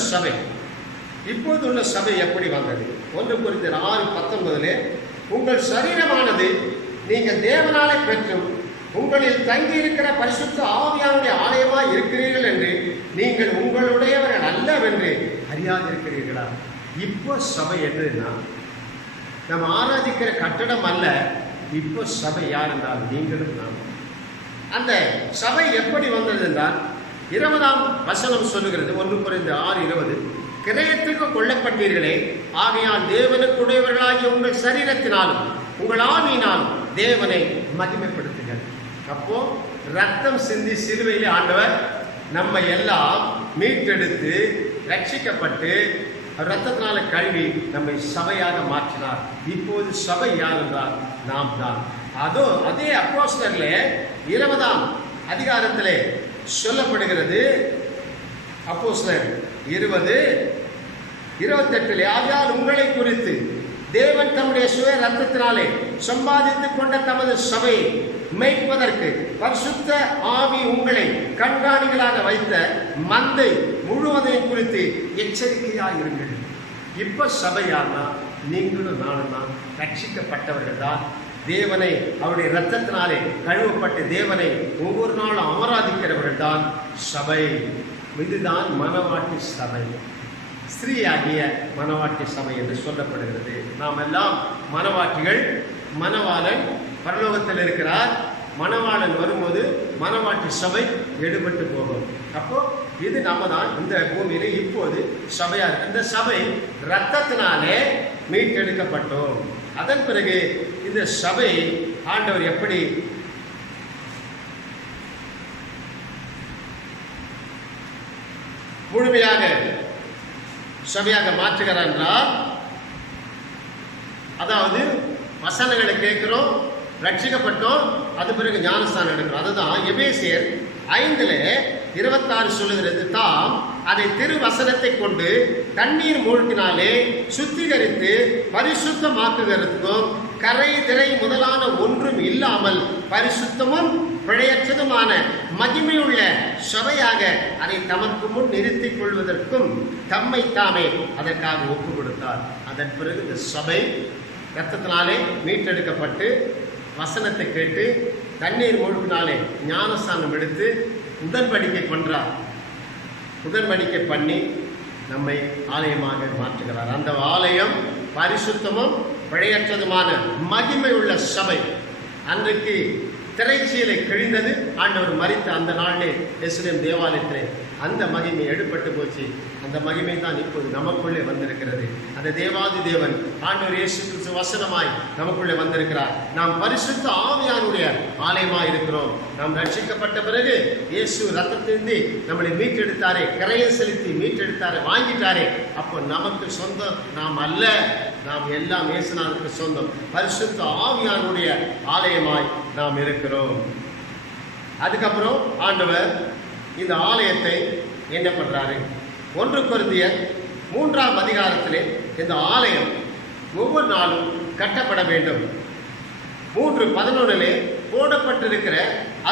சபை எப்படி வந்தது? 1 கொரிந்தியர் 6:19 உங்கள் சரீரமானது நீங்கள் தேவனாலே பெற்றும் உங்களில் தங்கி இருக்கிற பரிசுத்த ஆவியானுடைய ஆலயமாய் இருக்கிறீர்கள் என்று நீங்கள் உங்களுடையவர்கள் அல்லவென்று அறியாதிருக்கிறீர்களா? இப்போ சபை என்னன்னா, நம்ம ஆராதிக்கிற கட்டடம் அல்ல. இப்போ சபை யார் என்றால் நீங்களும் நாம். அந்த சபை எப்படி வந்தது என்றால் 20ஆம் வசனம் சொல்லுகிறது. 1 கொரிந்தியர் 6:20 கிரயத்துக்கு கொள்ளப்பட்டீர்களே, ஆகையால் தேவனுக்குடையவர்களாகிய உங்கள் சரீரத்தினாலும் உங்கள் ஆவியினாலும் தேவனை மகிமைப்படுத்துங்கள். அப்போ ரத்தம் சிந்தி சிலுவையிலே ஆண்டவர் நம்ம எல்லாம் மீட்டெடுத்து ரட்சிக்கப்பட்டு ரத்தத்தினால கழுவி நம்மை சபையாக மாற்றினார். இப்போது சபை யார் என்றால் நாம் தான். அதே அப்போஸ்தலர்ல 20ஆம் அதிகாரத்திலே சொல்லப்படுகிறது. அப்போஸ்தலர் 20:28 ஆகையால் உங்களை குறித்து தேவன் தம்முடைய சுய ரத்தத்தினாலே சம்பாதித்துக் கொண்ட தமது சபையை மேய்ப்பதற்கு பரிசுத்த ஆவி உங்களை கண்காணிகளாக வைத்த மந்தை முழுவதையும் குறித்து எச்சரிக்கையாயிருங்கள். இப்ப சபையானா நீங்களும் நானும் தான் ரட்சிக்கப்பட்டவர்கள் தான். தேவனை அவருடைய இரத்தத்தினாலே கழுவப்பட்டு தேவனை ஒவ்வொரு நாளும் ஆராதிக்கிறவர்கள் தான் சபை. இதுதான் மனவாட்டி சபை, ஸ்திரீயாகிய மனவாட்டி சபை என்று சொல்லப்படுகிறது. நாம் எல்லாம் மனவாட்டிகள். மணவாளன் பரலோகத்தில் இருக்கிறார். மணவாளன் வரும்போது மனவாட்டி சபை எடுபட்டு போகும். அப்போ இது நம்ம தான் இந்த பூமியில இப்போது சபையா இருக்கு. இந்த சபை ரத்தத்தினாலே மீட்டெடுக்கப்பட்டோம். அதன் பிறகு இந்த சபை ஆண்டவர் எப்படி முழுமையாக சபையாக மாற்றுகிறார் என்றால், அதாவது வசனங்களை கேட்கிறோம், ரட்சிக்கப்பட்டோம், அது பிறகு ஞானஸ்தானம் எடுக்கிறோம். அதுதான் எபேசியர் 5:26 சொல்லுகிறது. தாம் அதை திருவசனத்தை கொண்டு தண்ணீர் மூழ்கினாலே சுத்திகரித்து பரிசுத்தமாக்குகிறதுக்கும் கரை திரை முதலான ஒன்றும் இல்லாமல் பரிசுத்தமும் பிழையற்றதுமான மகிமையுள்ள சபையாக அதை தமக்கு முன் நிறுத்திக் கொள்வதற்கும் தம்மை தாமே அதற்காக ஒப்பு கொடுத்தார். அதன் பிறகு இந்த சபை இரத்தத்தினாலே மீட்டெடுக்கப்பட்டு வசனத்தை கேட்டு தண்ணீர் மூழ்கினாலே ஞானஸ்தானம் எடுத்து உடன்படிக்கை பண்றார். உடன்படிக்கை பண்ணி நம்மை ஆலயமாக மாற்றுகிறார். அந்த ஆலயம் பரிசுத்தமும் பிழையற்றதுமான மகிமை உள்ள சபை. அன்றைக்கு திரைச்சீலை கிழிந்தது. ஆண்டவர் மரித்த அந்த நாளிலே எருசலேம் தேவாலயத்திலே அந்த மகிமை எடுபட்டு போச்சு. அந்த மகிமை தான் இப்போது நமக்குள்ளே வந்திருக்கிறது. அந்த தேவாதி தேவன் ஆண்டவர் இயேசு கிறிஸ்து வசனமாய் நமக்குள்ளே வந்திருக்கிறார். நாம் பரிசுத்த ஆவியானுடைய ஆலயமாய் இருக்கிறோம். நாம் ரட்சிக்கப்பட்ட பிறகு இயேசு ரத்தத்திலிருந்து நம்மளை மீட்டெடுத்தாரே, கரையை செலுத்தி மீட்டெடுத்தாரே, வாங்கிட்டாரே. அப்போ நமக்கு சொந்தம் நாம் அல்ல, நாம் எல்லாம் இயேசுநாதருக்கு சொந்தம். பரிசுத்த ஆவியானுடைய ஆலயமாய் நாம் இருக்கிறோம். அதுக்கப்புறம் ஆண்டவர் இந்த ஆலயத்தை என்ன பண்றாரு? 1 கொரிந்தியர் 3ஆம் அதிகாரத்திலே இந்த ஆலயம் ஒவ்வொரு நாளும் கட்டப்பட வேண்டும். 3:11 போடப்பட்டிருக்கிற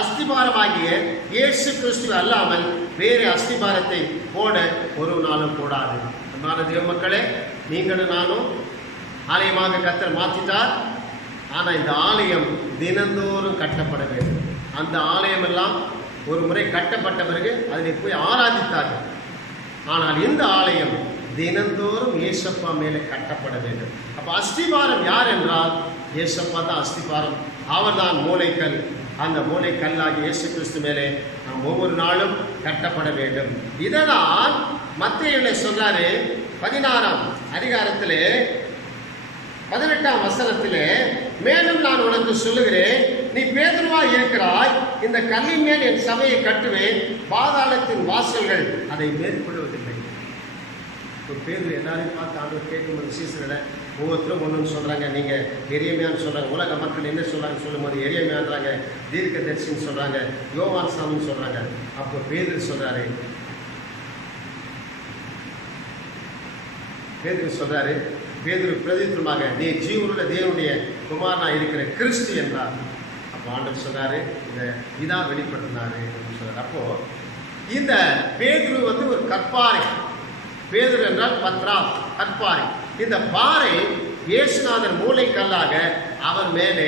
அஸ்திபாரமாகிய இயேசு கிறிஸ்து அல்லாமல் வேறு அஸ்திபாரத்தை போட ஒரு நாளும் கூடாது. அன்பான தேவ மக்களே, நீங்களும் நானும் ஆலயமாக கர்த்தர் மாற்றிட்டார். ஆனால் இந்த ஆலயம் தினந்தோறும் கட்டப்பட வேண்டும். அந்த ஆலயம் எல்லாம் ஒரு முறை கட்டப்பட்ட பிறகு அதில் போய் ஆராதித்தார்கள். ஆனால் இந்த ஆலயம் தினந்தோறும் இயேசப்பா மேலே கட்டப்பட வேண்டும். அப்போ அஸ்திபாரம் யார் என்றால் இயேசப்பா தான் அஸ்திபாரம். அவர் தான் மூளைக்கல். அந்த மூளைக்கல்லாகி இயேசு கிறிஸ்து மேலே நாம் ஒவ்வொரு நாளும் கட்டப்பட வேண்டும். இதனால் மத்தேயுவிலே சொல்றாரு 16ஆம் அதிகாரத்திலே 18ஆம் வசனத்திலே, மேலும் நான் உனக்கு சொல்லுகிறேன், நீ பேதுருவாய் இருக்கிறாய், இந்த கல்லின் மேல் என் சபையை கட்டுவேன், பாதாளத்தின் வாசல்கள் அதை மேற்கொள்வதில்லை. இப்போ பேதுரு எல்லாரையும் பார்த்து ஆண்டவர் கேட்கும்போது சீசர்களை ஒவ்வொருத்தரும் ஒன்றுன்னு சொல்கிறாங்க. நீங்கள் எரியமையான்னு சொல்கிறாங்க. உலக மக்கள் என்ன சொல்கிறாங்க சொல்லும்போது எரியமையான்றாங்க, தீர்க்க தரிசின்னு சொல்கிறாங்க, யோவான் சாமின்னு சொல்கிறாங்க. அப்போ பேதுரு சொல்கிறாரு, பேதுரு பிரதித்திரமாக, நீ ஜீவனுள்ள தேவனுடைய குமாரனா இருக்கிற கிறிஸ்து என்றார். அப்போ ஆண்டவர் சொன்னாரு, இதான் வெளிப்படுத்தினாரு அப்படின்னு சொல்றாரு. அப்போ இந்த பேதுரு ஒரு கற்பாறை. பேதுரு என்றால் பத்ரா, கற்பாறை. இந்த பாறை இயேசுநாதர் மூளைக்கல்லாக அவர் மேலே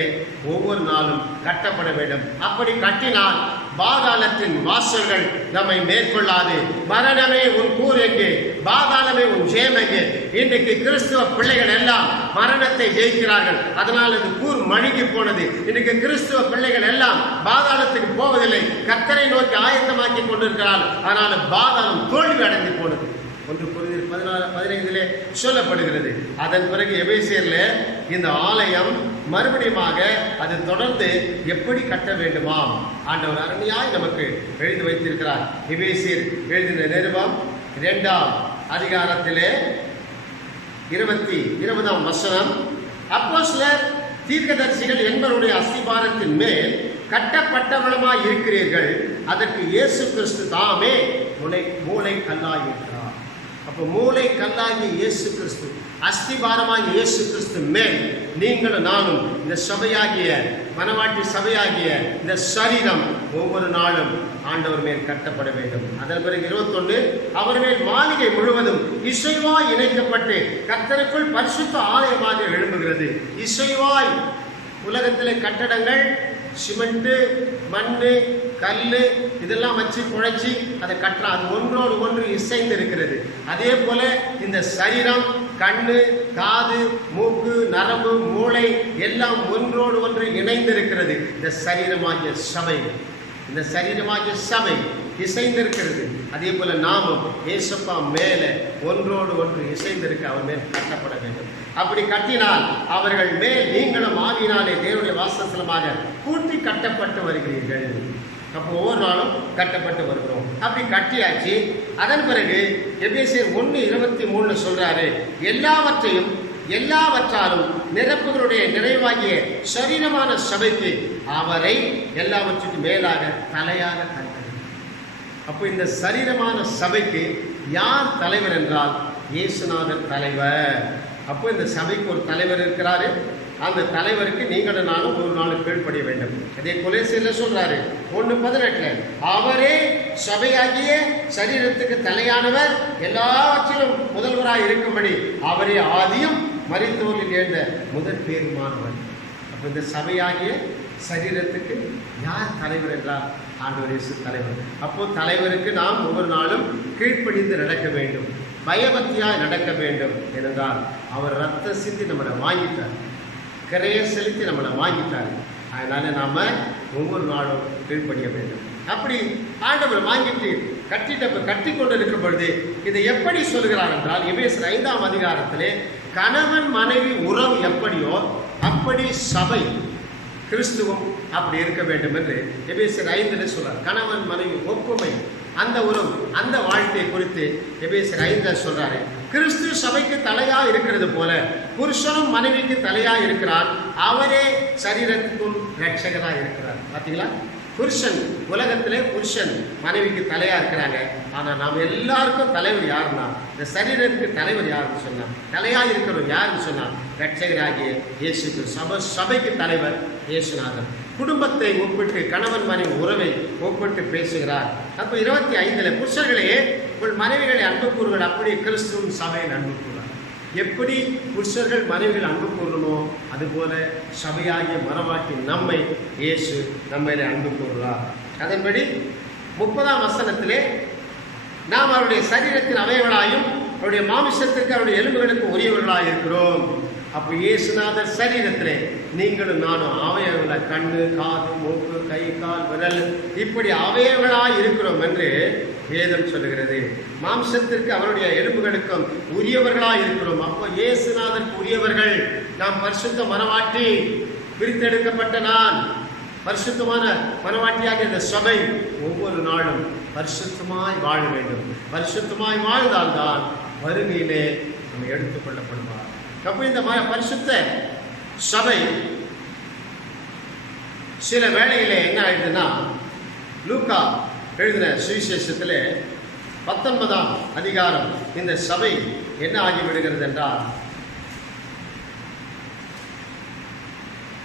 ஒவ்வொரு நாளும் கட்டப்பட வேண்டும். அப்படி கட்டினால் பாதாளத்தின் வாசல்கள் நம்மை மேற்கொள்ளாது. மரணமே உன் கூர் எங்கே, பாதாளமே உன் ஜெயம் எங்கே? இன்றைக்கு கிறிஸ்துவ பிள்ளைகள் எல்லாம் மரணத்தை ஜெயிக்கிறார்கள். அதனால் அது கூர் மழுங்கி போனது. இன்னைக்கு கிறிஸ்துவ பிள்ளைகள் எல்லாம் பாதாளத்துக்கு போவதில்லை, கர்த்தரை நோக்கி ஆயத்தமாக்கி கொண்டிருக்கிறார்கள். ஆனால் பாதாளம் தோல்வி அடைந்து போனது. 1 கொரிந்தியர் 14:15 சொல்லப்படுகிறது. அதன் பிறகு எபேசியர்ல இந்த ஆலயம் மறுபடியுமாக அது தொடர்ந்து எப்படி கட்ட வேண்டுமா ஆண்டவர் அருமையாய் நமக்கு எழுதி வைத்திருக்கிறார். எபேசியர் எழுதின நிருபம் 2ஆம் அதிகாரத்திலே 20ஆம் வசனம், அப்போஸ்தலர் தீர்க்கதரிசிகள் என்பவருடைய அஸ்திபாரத்தின் மேல் கட்டப்பட்டவளுமாய் இருக்கிறீர்கள், அதற்கு இயேசு கிறிஸ்து தாமே மூளை கல்லாய் இருக்கிறார். அப்போ மூளை கல்லாகிய இயேசு கிறிஸ்து, அஸ்திபாரமாகிய இயேசு கிறிஸ்து மேல் நீங்களும் நானும் இந்த சபையாகிய மனவாட்டி சபையாகிய இந்த சரீரம் ஒவ்வொரு நாளும் ஆண்டவர் மேல் கட்டப்பட வேண்டும். அதன் பிறகு 21, அவர் மேல் மாளிகை முழுவதும் இசைவாய் இணைக்கப்பட்டு கர்த்தருக்குள் பரிசுத்த ஆலயமாக எழும்புகிறது. இசைவாய் உலகத்திலே கட்டடங்கள் சிமெண்ட், மண், கல் இதெல்லாம் வச்சு குழைச்சி அதை கட்டுறோம். அது ஒன்றோடு ஒன்று இசைந்து இருக்கிறது. அதே போல இந்த சரீரம், கண்ணு, காது, மூக்கு, நரம்பு, மூளை எல்லாம் ஒன்றோடு ஒன்று இணைந்திருக்கிறது. இந்த சரீரமாகிய சபை, இந்த சரீரமாகிய சபை இசைந்திருக்கிறது. அதே போல நாமும் ஏசப்பா மேலே ஒன்றோடு ஒன்று இசைந்திருக்க அவர் மேல் கட்டப்பட வேண்டும். அப்படி கட்டினால் அவர்கள் மேல் நீங்களும் ஆவியினாலே தேவனுடைய வாசஸ்தலமாக கூட்டி கட்டப்பட்டு வருகிறீர்கள். அப்போ ஒவ்வொரு நாளும் கட்டப்பட்டு வருகிறோம். அப்படி கட்டியாச்சு. அதன் பிறகு எபேசியர் 1:23 சொல்றாரு, எல்லாவற்றையும் எல்லாவற்றாலும் நிரப்புகளுடைய நிறைவாகிய சரீரமான சபைக்கு அவரை எல்லாவற்றுக்கும் மேலாக தலையாக தந்தார். அப்போ இந்த சரீரமான சபைக்கு யார் தலைவர் என்றால் இயேசுநாதர் தலைவர். அப்போ இந்த சபைக்கு ஒரு தலைவர் இருக்கிறாரு. அந்த தலைவருக்கு நீங்களும் நானும் ஒரு நாள் கீழ்ப்படிய வேண்டும். அதே கொலோசியர்ல சொல்றாரு 1:18, அவரே சபையாகிய சரீரத்துக்கு தலையானவர், எல்லாவற்றிலும் முதல்வராய் இருக்கும்படி அவரே ஆதியும் மரித்தோரில் எழுந்த முதற் பேருமானவர். அப்போ இந்த சபையாகிய சரீரத்துக்கு யார் தலைவர் என்றால் ஆண்டவர் இயேசு தலைவர். அப்போ தலைவருக்கு நாம் ஒவ்வொரு நாளும் கீழ்ப்படிந்து நடக்க வேண்டும், பயபக்தியாய் நடக்க வேண்டும். ஏனென்றால் அவர் ரத்த சிந்தி நம்மளை வாங்கிட்டார், கரையை செலுத்தி நம்மளை வாங்கிட்டார். அதனால நாம ஒவ்வொரு நாளும் கீழ்ப்படிய வேண்டும். அப்படி ஆண்டவர் வாங்கிட்டு கட்டி கொண்டு இருக்கும் பொழுது இதை எப்படி சொல்கிறார் என்றால், எபேசியர் 5ஆம் அதிகாரத்திலே கணவன் மனைவி உறவு எப்படியோ அப்படி சபை கிறிஸ்துவம் அப்படி இருக்க வேண்டும் என்று எபேசியர் 5 சொல்றார். கணவன் மனைவி ஒப்புமை, அந்த உறவு, அந்த வாழ்க்கை குறித்து எபேசியர் 5 சொல்றாரு. கிறிஸ்து சபைக்கு தலையா இருக்கிறது போல புருஷனும் மனைவிக்கு தலையா இருக்கிறார், அவரே சரீரத்துக்கும் ரட்சகரா இருக்கிறார். பாத்தீங்களா? புருஷன், உலகத்திலே புருஷன் மனைவிக்கு தலையா இருக்கிறாங்க. ஆனா நாம் எல்லாருக்கும் தலைவர் யாருன்னா, இந்த சரீரத்துக்கு தலைவர் யாருன்னு சொன்னா, தலையா இருக்கிறவர் யாருன்னு சொன்னா ரட்சகராகிய இயேசு. சபைக்கு தலைவர் இயேசுநாதன். குடும்பத்தை ஒப்பிட்டு, கணவன் மனைவி உறவை ஒப்பிட்டு பேசுகிறார். அப்ப 25 புருஷர்களே உங்கள் மனைவிகளை அன்பு கூறுகள், அப்படி கிறிஸ்துவின் சபையை அன்பு கூறுவார். எப்படி புருஷர்கள் மனைவிகள் அன்பு கூறணுமோ அதுபோல சபையாகிய மனவாட்டி நம்மை இயேசு நம்மை அன்பு கூறுகிறார். அதன்படி 30ஆம் வசனத்திலே நாம் அவருடைய சரீரத்தின் அவயவங்களாயும் அவருடைய மாமிசத்திற்கு அவருடைய எலும்புகளுக்கு உரியவர்களாக இருக்கிறோம். அப்போ இயேசுநாதர் சரீரத்திலே நீங்களும் நானும் அவயவங்களை, கண்ணு, காது, மூக்கு, கை, கால், விரல், இப்படி அவயவங்களாக இருக்கிறோம் என்று வேதம் சொல்லுகிறது. மாம்சத்திற்கு அவருடைய எலும்புகளுக்கும் உரியவர்களாக இருக்கிறோம். அப்போ இயேசுநாதருக்கு உரியவர்கள் நாம். பரிசுத்த மனவாட்டி, பிரித்தெடுக்கப்பட்ட நான், பரிசுத்தமான மனவாட்டியாக இந்த சபை ஒவ்வொரு நாளும் பரிசுத்தமாய் வாழ வேண்டும். பரிசுத்தமாய் வாழ்ந்தால்தான் வறுமையிலே நம்ம எடுத்துக்கொள்ளப்படுவார். அப்போ இந்த பரிசுத்த சபை சில வேளையிலே என்ன ஆயிடுதுன்னா, லூக்கா எழுதின சுவிசேஷத்திலே 19ஆம் அதிகாரம் இந்த சபை என்ன ஆகிவிடுகிறது என்றால்,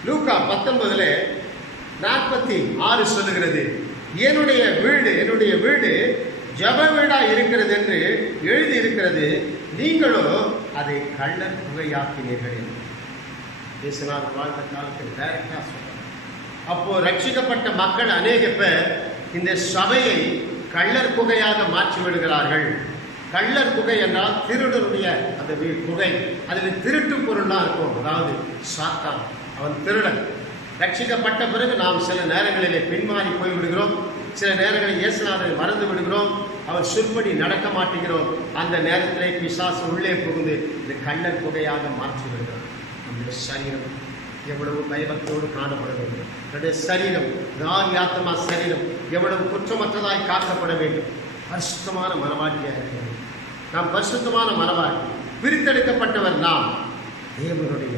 லூக்கா 19:46 சொல்லுகிறது, என்னுடைய வீடு ஜப வீடா இருக்கிறது என்று எழுதி இருக்கிறது, நீங்களோ அதை கள்ளர் புகையாக்கினீர்கள் என்று இயேசுநாதர் வாழ்ந்த காலத்தில் டைரக்டா சொல்றார். அப்போ ரட்சிக்கப்பட்ட மக்கள் அநேக பேர் இந்த சபையை கள்ளர் புகையாக மாற்றி விடுகிறார்கள். கள்ளர் புகை என்றால் திருடனுடைய அந்த புகை, அதில் திருட்டு பொருள்லாம் இருக்கும். அதாவது சாத்தான், அவன் திருடன். ரட்சிக்கப்பட்ட பிறகு நாம் சில நேரங்களிலே பின்மாறி போய்விடுகிறோம், சில நேரங்களில் இயேசுநாதரை மறந்து விடுகிறோம், அவர் சொற்படி நடக்க மாட்டேங்கிறோம். அந்த நேரத்திலே பிசாசு உள்ளே புகுந்து இந்த கள்ளர் புகையாக மாற்றி விடுகிறோம். நம்முடைய சரீரம் எவ்வளவு பயபக்தியோடு காணப்பட வேண்டும். நம்முடைய சரீரம், ஆத்மா சரீரம் எவ்வளவு குற்றமற்றதாய் காக்கப்பட வேண்டும். பரிசுத்தமான மனவாட்டியாக இருக்க வேண்டும். நாம் பரிசுத்தமான மனவாட்டி, பிரித்தெடுக்கப்பட்டவர் நாம், தேவனுடைய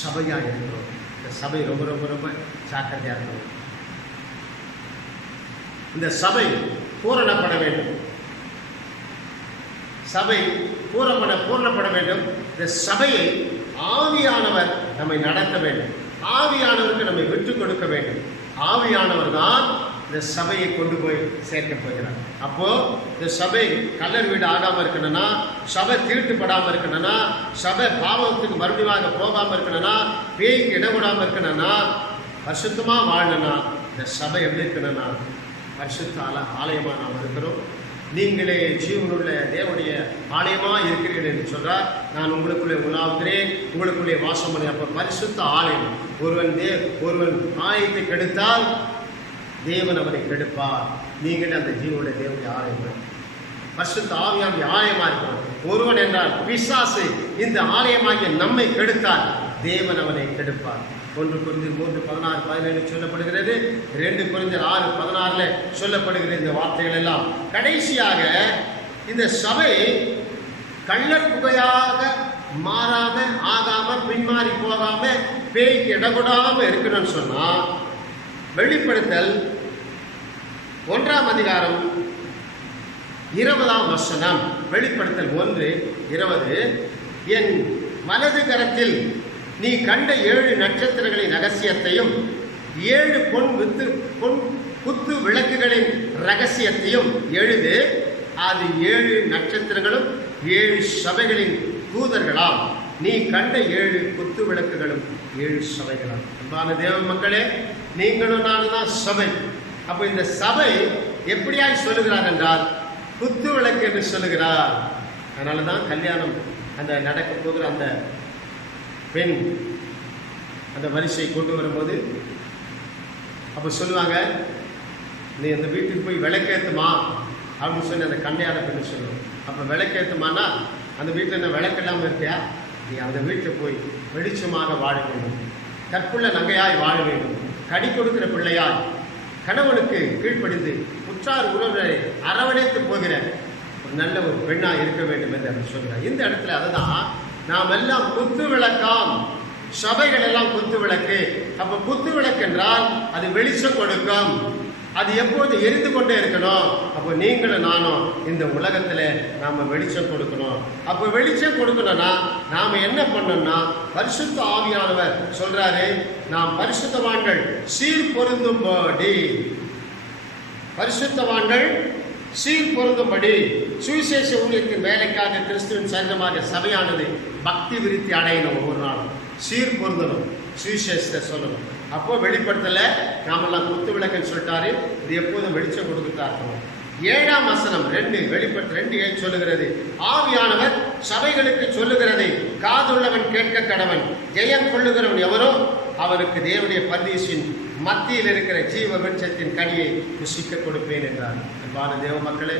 சபையாக இருக்கிறோம். இந்த சபை ரொம்ப ரொம்ப ரொம்ப ஜாக்கிரதையாக இருக்கணும். இந்த சபை பூரணப்பட வேண்டும். சபை பூரணப்பட வேண்டும். இந்த சபையை ஆவியானவர் நம்மை நடத்த வேண்டும். ஆவியானவருக்கு நம்மை விட்டுக் கொடுக்க வேண்டும். ஆவியானவர் தான் இந்த சபையை கொண்டு போய் சேர்க்க போகிறார். அப்போ இந்த சபை கள்ளர் வீடு ஆகாம இருக்கணும்னா, சபை தீட்டுப்படாம இருக்கணும்னா, சபை பாவத்துக்கு மறுபடியும் போகாம இருக்கணும்னா, பேய்க்கு இடவிடாம இருக்கணும்னா, பரிசுத்தமா வாழணும்னா இந்த சபை எப்படி இருக்கணும்னா பரிசுத்த ஆலயமா நாம் இருக்கிறோம். நீங்களே ஜீவனுள்ள தேவனுடைய ஆலயமா இருக்கிறீர்கள் என்று சொல்றார். நான் உங்களுக்குள்ளே உலாவுகிறேன், உங்களுக்குள்ளே வாசம் பண்ணி. அப்ப பரிசுத்த ஆலயம். ஒருவன் ஆலயத்தை கெடுத்தால் தேவன் அவனை கெடுப்பார். நீங்கள் அந்த ஜீவனுடைய தேவனுடைய ஆலயம், பரிசுத்த ஆவியானுடைய ஆலயமா இருக்கிறோம். ஒருவன் என்றால் பிசாசு இந்த ஆலயமாகிய நம்மை கெடுத்தால் தேவன் அவனை கெடுப்பார். 1 கொரிந்தியர் 3:16-17 சொல்லப்படுகிறது. 2 கொரிந்தியர் 6:16 சொல்லப்படுகிறது. இந்த வார்த்தைகள் எல்லாம் கடைசியாக இந்த சபை கள்ளர் புகையாக மாறாம ஆகாம பின்மாறி போகாம பேய்க்கு இடப்படாம இருக்கணும்னு சொன்னா, வெளிப்படுத்தல் 1ஆம் அதிகாரம் 20ஆம் வசனம், வெளிப்படுத்தல் 1:20, என் வலது கரத்தில் நீ கண்ட 7 நட்சத்திரங்களின் ரகசியத்தையும் 7 பொன் குத்து விளக்குகளின் ரகசியத்தையும் எழுது. அது 7 நட்சத்திரங்களும் 7 சபைகளின் தூதர்களாம். நீ கண்ட 7 குத்து விளக்குகளும் 7 சபைகளாம். அன்பான தேவ மக்களே, நீங்களும் நானும் தான் சபை. அப்போ இந்த சபை எப்படியாய் சொல்லுகிறார் என்றால் குத்து விளக்கு என்று சொல்லுகிறார். அதனால தான் கல்யாணம் அந்த நடக்க போகிற அந்த பெண் அந்த வரிசை கொண்டு வரும்போது அப்போ சொல்லுவாங்க, நீ அந்த வீட்டுக்கு போய் விளக்கேற்றுமா அப்படின்னு சொல்லி அந்த கண்ணையார பெண்ணு சொல்லுவோம். அப்போ விளக்கேற்றுமானா அந்த வீட்டில் என்ன விளக்கெல்லாமல் இருக்கியா? நீ அந்த வீட்டில் போய் வெளிச்சமாக வாழ வேண்டும், கற்புள்ள நகையாய் வாழ வேண்டும், கடி கொடுக்கிற பிள்ளையாய், கணவனுக்கு கீழ்ப்படிந்து உற்றார் உறவினரை அரவணைத்து போகிற ஒரு நல்ல ஒரு பெண்ணாக இருக்க வேண்டும் என்று அவர் சொல்கிறார். இந்த இடத்துல அதுதான் நாம் எல்லாம் குத்து விளக்காம், சபைகள் எல்லாம் குத்து விளக்கு. அப்போ குத்து விளக்கு என்றால் அது வெளிச்சம் கொடுக்கும், அது எப்போது எரிந்து கொண்டே இருக்கணும். அப்போ நீங்களும் நானும் இந்த உலகத்துல நாம வெளிச்சம் கொடுக்கணும். அப்போ வெளிச்சம் கொடுக்கணும்னா நாம என்ன பண்ணணும்னா, பரிசுத்த ஆவியானவர் சொல்றாரு, நாம் பரிசுத்தவான்கள் சீர் பொருந்தும்படி, பரிசுத்தவான்கள் சீர் பொருந்தும்படி சுவிசேஷ ஊழியத்தின் வேலைக்காக கிறிஸ்துவின் சரீரமாக சபையானது பக்தி விருத்தி அடையணும். ஒவ்வொரு நாளும் சீர் பொருந்தணும், சுவிசேஷத்தை சொல்லணும். அப்போ வெளிப்படுத்தல நாமெல்லாம் குத்து விளக்குன்னு சொல்லிட்டாரு. இது எப்போதும் வெளிச்சம் கொடுத்துட்டா இருக்கணும். 7ஆம் வசனம் 2 வெளிப்பட்டு 2:7 சொல்லுகிறது, ஆவியானவர் சபைகளுக்கு சொல்லுகிறதை காதுள்ளவன் கேட்க கடவன், ஜெயம் கொள்ளுகிறவன் எவரோ அவருக்கு தேவனுடைய பரதீசின் மத்தியில் இருக்கிற ஜீவ விருட்சத்தின் கனியை ருசிக்க கொடுப்பேன் என்றார். அன்பான தேவ மக்களே,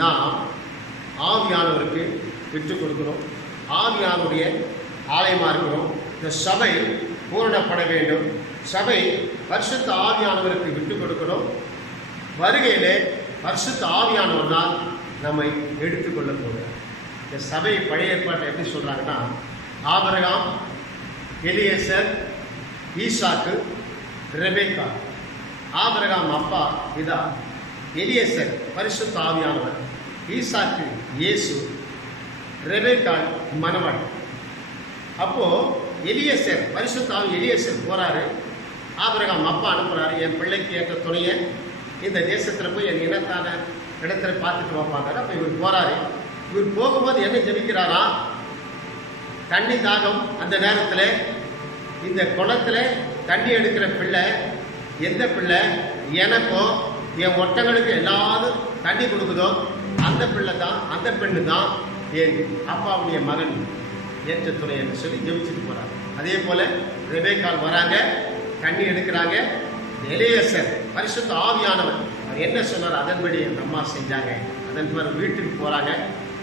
நாம் ஆவியானவருக்கு விட்டு கொடுக்கிறோம், ஆவியானுடைய ஆலயமாக இருக்கிறோம். இந்த சபை பூரணப்பட வேண்டும், சபை பரிசுத்த ஆவியானவருக்கு விட்டு கொடுக்கணும். வருகையிலே பரிசுத்த ஆவியானவர் தான் நம்மை எடுத்துக்கொள்ள போகிறார். இந்த சபை பழைய ஏற்பாட்டை எப்படி சொல்றாங்கன்னா, ஆபிரகாம், எலியேசர், ஈசாக்கு, ரெபேக்கா. ஆபிரகாம் அப்பா பிதா, எலியேசர் பரிசுத்த ஆவியானவர், ஈசாக்கு இயேசு, ரெபேக்கா மணவாள். அப்போ எலியேசர் பரிசுத்த ஆவி, எலியேசர் போறாரு, ஆபிரகாம் அப்பா அனுப்புறாரு, என் பிள்ளைக்கு ஏற்ற துணையை இந்த தேசத்தில் போய் என் இனத்தான இடத்துல பார்த்துட்டு வைப்பாங்க. அப்போ இவர் போறாரு. இவர் போகும்போது என்ன ஜெபிக்கிறாரா, தண்ணி தாகம். அந்த நேரத்தில் இந்த குளத்தில் தண்ணி எடுக்கிற பிள்ளை எந்த பிள்ளை எனக்கோ என் ஒட்டங்களுக்கு எல்லாரும் தண்ணி கொடுக்குதோ அந்த பிள்ளை தான், அந்த பெண்ணு தான் என் அப்பாவுடைய மகன் ஏற்ற துணை என்று சொல்லி ஜெபிச்சுட்டு போறாங்க. அதே போல ரெபேக்கால் வராங்க, தண்ணி எடுக்கிறாங்க. எலியேசர் பரிசுத்த ஆவியானவர் அவர் என்ன சொன்னார் அதன்படி அந்த அம்மா செஞ்சாங்க. அதன் பிறகு வீட்டுக்கு போறாங்க.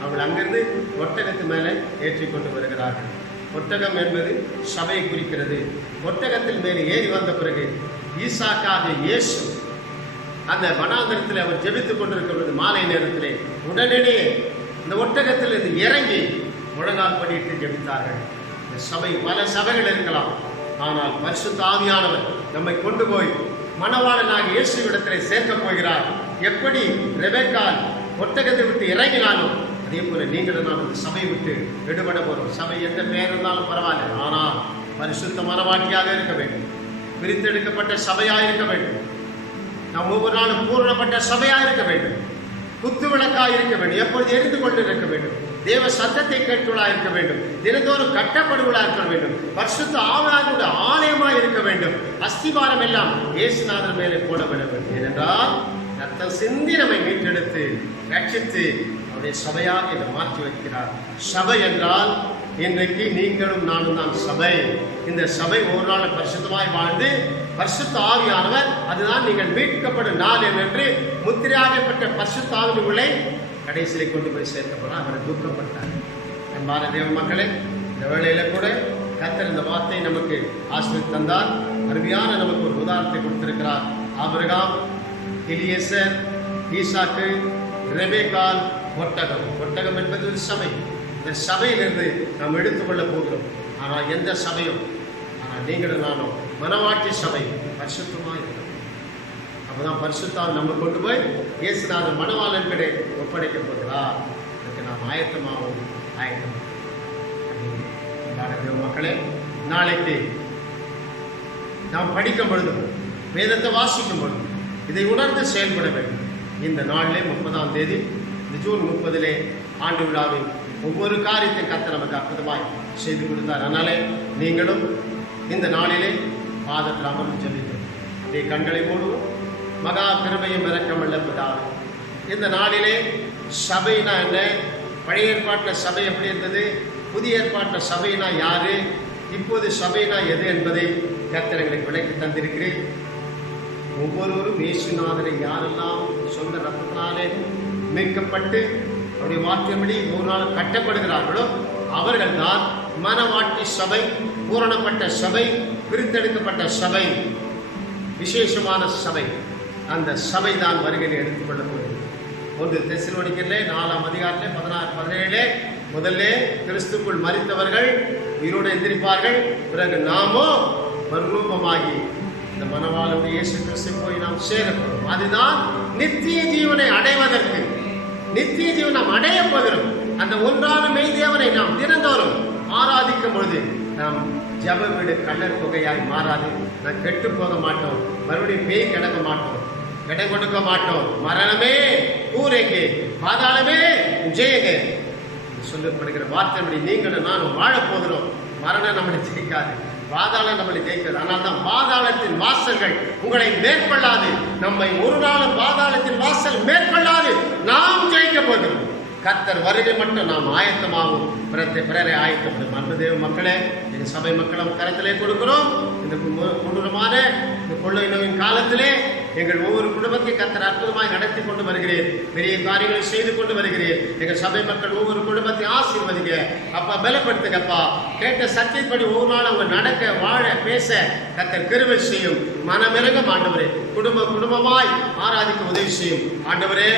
அவங்க அங்கிருந்து ஒட்டகத்து மேலே ஏற்றி கொண்டு வருகிறார்கள். ஒட்டகம் என்பது சபையை குறிக்கிறது. ஒட்டகத்தில் மேலே ஏறி வந்த பிறகு ஈசாக்காக இயேசு அந்த வனாந்தரத்தில் அவர் ஜெபித்துக் கொண்டிருக்கிறது. மாலை நேரத்திலே உடனடியே இந்த ஒட்டகத்தில் இருந்து இறங்கி முழங்கால் படிட்டு ஜெபித்தார்கள். இந்த சபை பல சபைகள் இருக்கலாம், ஆனால் பரிசுத்த ஆவியானவர் நம்மை கொண்டு போய் மணவாளனாக இயேசுவிடத்திலே சேர்க்க போகிறார். எப்படி ரெபேக்கால் ஒட்டகத்தை விட்டு இறங்கினாலும் அதே போல நீங்களும் நாம் இந்த சபையை விட்டு விடுபட போறோம். சபை எந்த பெயர் இருந்தாலும் பரவாயில்லை, ஆனால் பரிசுத்த மனவாட்டியாக இருக்க வேண்டும், பிரித்தெடுக்கப்பட்ட சபையாக இருக்க வேண்டும், நாம் ஒவ்வொரு நாளும் பூரணப்பட்ட சபையாக இருக்க வேண்டும், குத்து விளக்காக இருக்க வேண்டும், எப்பொழுது எரிந்து கொண்டு இருக்க வேண்டும், தேவ சத்தத்தை கேட்கொள்ளா இருக்க வேண்டும், தினந்தோறும் கட்டப்படுவதா இருக்க வேண்டும், பரிசுத்த ஆவியானவருடைய ஆலயமாக இருக்க வேண்டும். அஸ்திபாரம் எல்லாம் இயேசுநாதர் மேலே போடப்பட வேண்டும். ஏனென்றால் ரத்தம் சிந்தி நம்மை மீட்டெடுத்து ரட்சித்து அவருடைய சபையாக இதை மாற்றி வைக்கிறார். சபை என்றால் இன்றைக்கு நீங்களும் நானும் தான் சபை. இந்த சபை ஒரு நாள் பரிசுத்தமாய் வாழ்ந்து பரிசுத்த ஆவியானவர் அதுதான் நீங்கள் மீட்கப்படும் நாள் என்று முத்திரையாகப்பட்ட பரிசுத்த ஆவியுள்ளே கடைசியிலே கொண்டு போய் சேர்க்கப்பட அவர் துக்கப்பட்டார். அன்பான தேவ மக்களே, இந்த வேளையில கூட கர்த்தர் இந்த வார்த்தை நமக்கு ஆசீர்வாதம் தந்தார். அருமையான நமக்கு ஒரு உதாரணத்தை கொடுத்திருக்கிறார். ஆபிரகாம், எலியேசர், ஈசாக்கு, ரெபேக்கால், ஒட்டகம். ஒட்டகம் என்பது ஒரு சபை. இந்த சபையிலிருந்து நாம் எடுத்துக்கொள்ள போகிறோம். ஆனால் எந்த சபையும், ஆனால் நீங்களும் நானும் மனவாட்டி சபை பரிசுத்தமாக இருக்கிறோம். அப்பதான் பரிசுத்தால் நம்ம கொண்டு போய் இயேசுநாதர் மணவாளன் கடை ஒப்படைக்க போகிறார். அதுக்கு நாம் ஆயத்தமாகவும் மக்களே, நாளைக்கு நாம் படிக்கும் பொழுது, வேதத்தை வாசிக்கும் பொழுது இதை உணர்ந்து செயல்பட வேண்டும். இந்த நாளிலே 30ஆம் தேதி ஜூன் 30 ஆண்டு விழாவில் ஒவ்வொரு காரியத்தையும் கர்த்தர் நமக்கு அற்புதமாய் செய்து கொடுத்தார். அதனாலே நீங்களும் இந்த நாளிலே பாதத்தில் அமர்ந்து ஜெபித்தோம். அப்படியே கண்களை மூடுவோம். மகா கிருபையும் இரக்கமுள்ள பிதாவே, இந்த நாளிலே சபைனா என்ன, பழைய ஏற்பாட்டில் சபை எப்படி இருந்தது, புதிய ஏற்பாட்டில் சபைனா யாரு, இப்போது சபைனா எது என்பதை கர்த்தர் எங்களுக்கு விளக்கி தந்திருக்கிறேன். ஒவ்வொருவரும் இயேசுநாதரை யாரெல்லாம் சொந்த ரத்தத்தினாலே மீட்கப்பட்டு அவருடைய வார்த்தையின்படி ஒரு நாள் கட்டப்படுகிறார்களோ அவர்கள் தான் மனவாட்டி சபை, பூரணப்பட்ட சபை, பிரித்தெடுக்கப்பட்ட சபை, விசேஷமான சபை. அந்த சபை தான் வருகையில் எடுத்துக்கொள்ளப்படுகிறது. 1 தெசலோனிக்கரிலே 4ஆம் அதிகாரத்திலே 16-17 முதல்ல கிறிஸ்துக்குள் மரித்தவர்கள் உயிரோடு எந்திரிப்பார்கள். பிறகு நாமோ மறுரூபமாகி இந்த மனவாளனுடைய இயேசு கிறிஸ்து போய் நாம் சேரப்படும். அதுதான் நித்திய ஜீவனை அடைவதற்கு, நித்திய ஜீவன் நாம் அடைய போகிறோம். அந்த ஒன்றான மெய்தேவனை நாம் தினந்தோறும் ஆராதிக்கும் பொழுது நாம் ஜப வீடு கண்ணர் தொகையாய் மாறாது. நாம் கெட்டு போக மாட்டோம், மறுபடியும் பேய் கிடக்க மாட்டோம், இடம் கொடுக்க மாட்டோம். மரணமே ஊரெங்கே, பாதாளமே ஜெயங்க சொல்லப்படுகிற வார்த்தைப்படி நீங்களும் நானும் வாழப் போகிறோம். மரணம் நம்மளை ஜெயிக்காது, பாதாளம் நம்மளை ஜெயிக்காது. ஆனால் தான் பாதாளத்தின் வாசல்கள் உங்களை மேற்கொள்ளாது. நம்மை ஒரு நாளும் பாதாளத்தின் வாசல் மேற்கொள்ளாது. நாம் ஜெயிக்க போகிறோம். கர்த்தர் வருகை மட்டும் நாம் ஆயத்தமாகும். பிறரை ஆயத்தப்படும். அன்பு தேவ மக்களே, எங்கள் சபை மக்களும் கரத்திலே கொடுக்கிறோம். இந்த கொடூரமான இந்த கொள்ளை நோயின் காலத்திலே எங்கள் ஒவ்வொரு குடும்பத்தையும் கர்த்தர் அற்புதமாய் நடத்தி கொண்டு வருகிறேன். பெரிய காரியங்களை செய்து கொண்டு வருகிறேன். எங்கள் சபை மக்கள் ஒவ்வொரு குடும்பத்தையும் ஆசீர்வதிங்க அப்பா, பலப்படுத்துங்கப்பா. கேட்ட சத்தியப்படி ஒவ்வொரு நாள் அவங்க நடக்க, வாழ, பேச கர்த்தர் கிருபை செய்யும். மனமிறங்கும் ஆண்டவரே. குடும்பமாய் ஆராதிக்க உதவி செய்யும் ஆண்டவரே.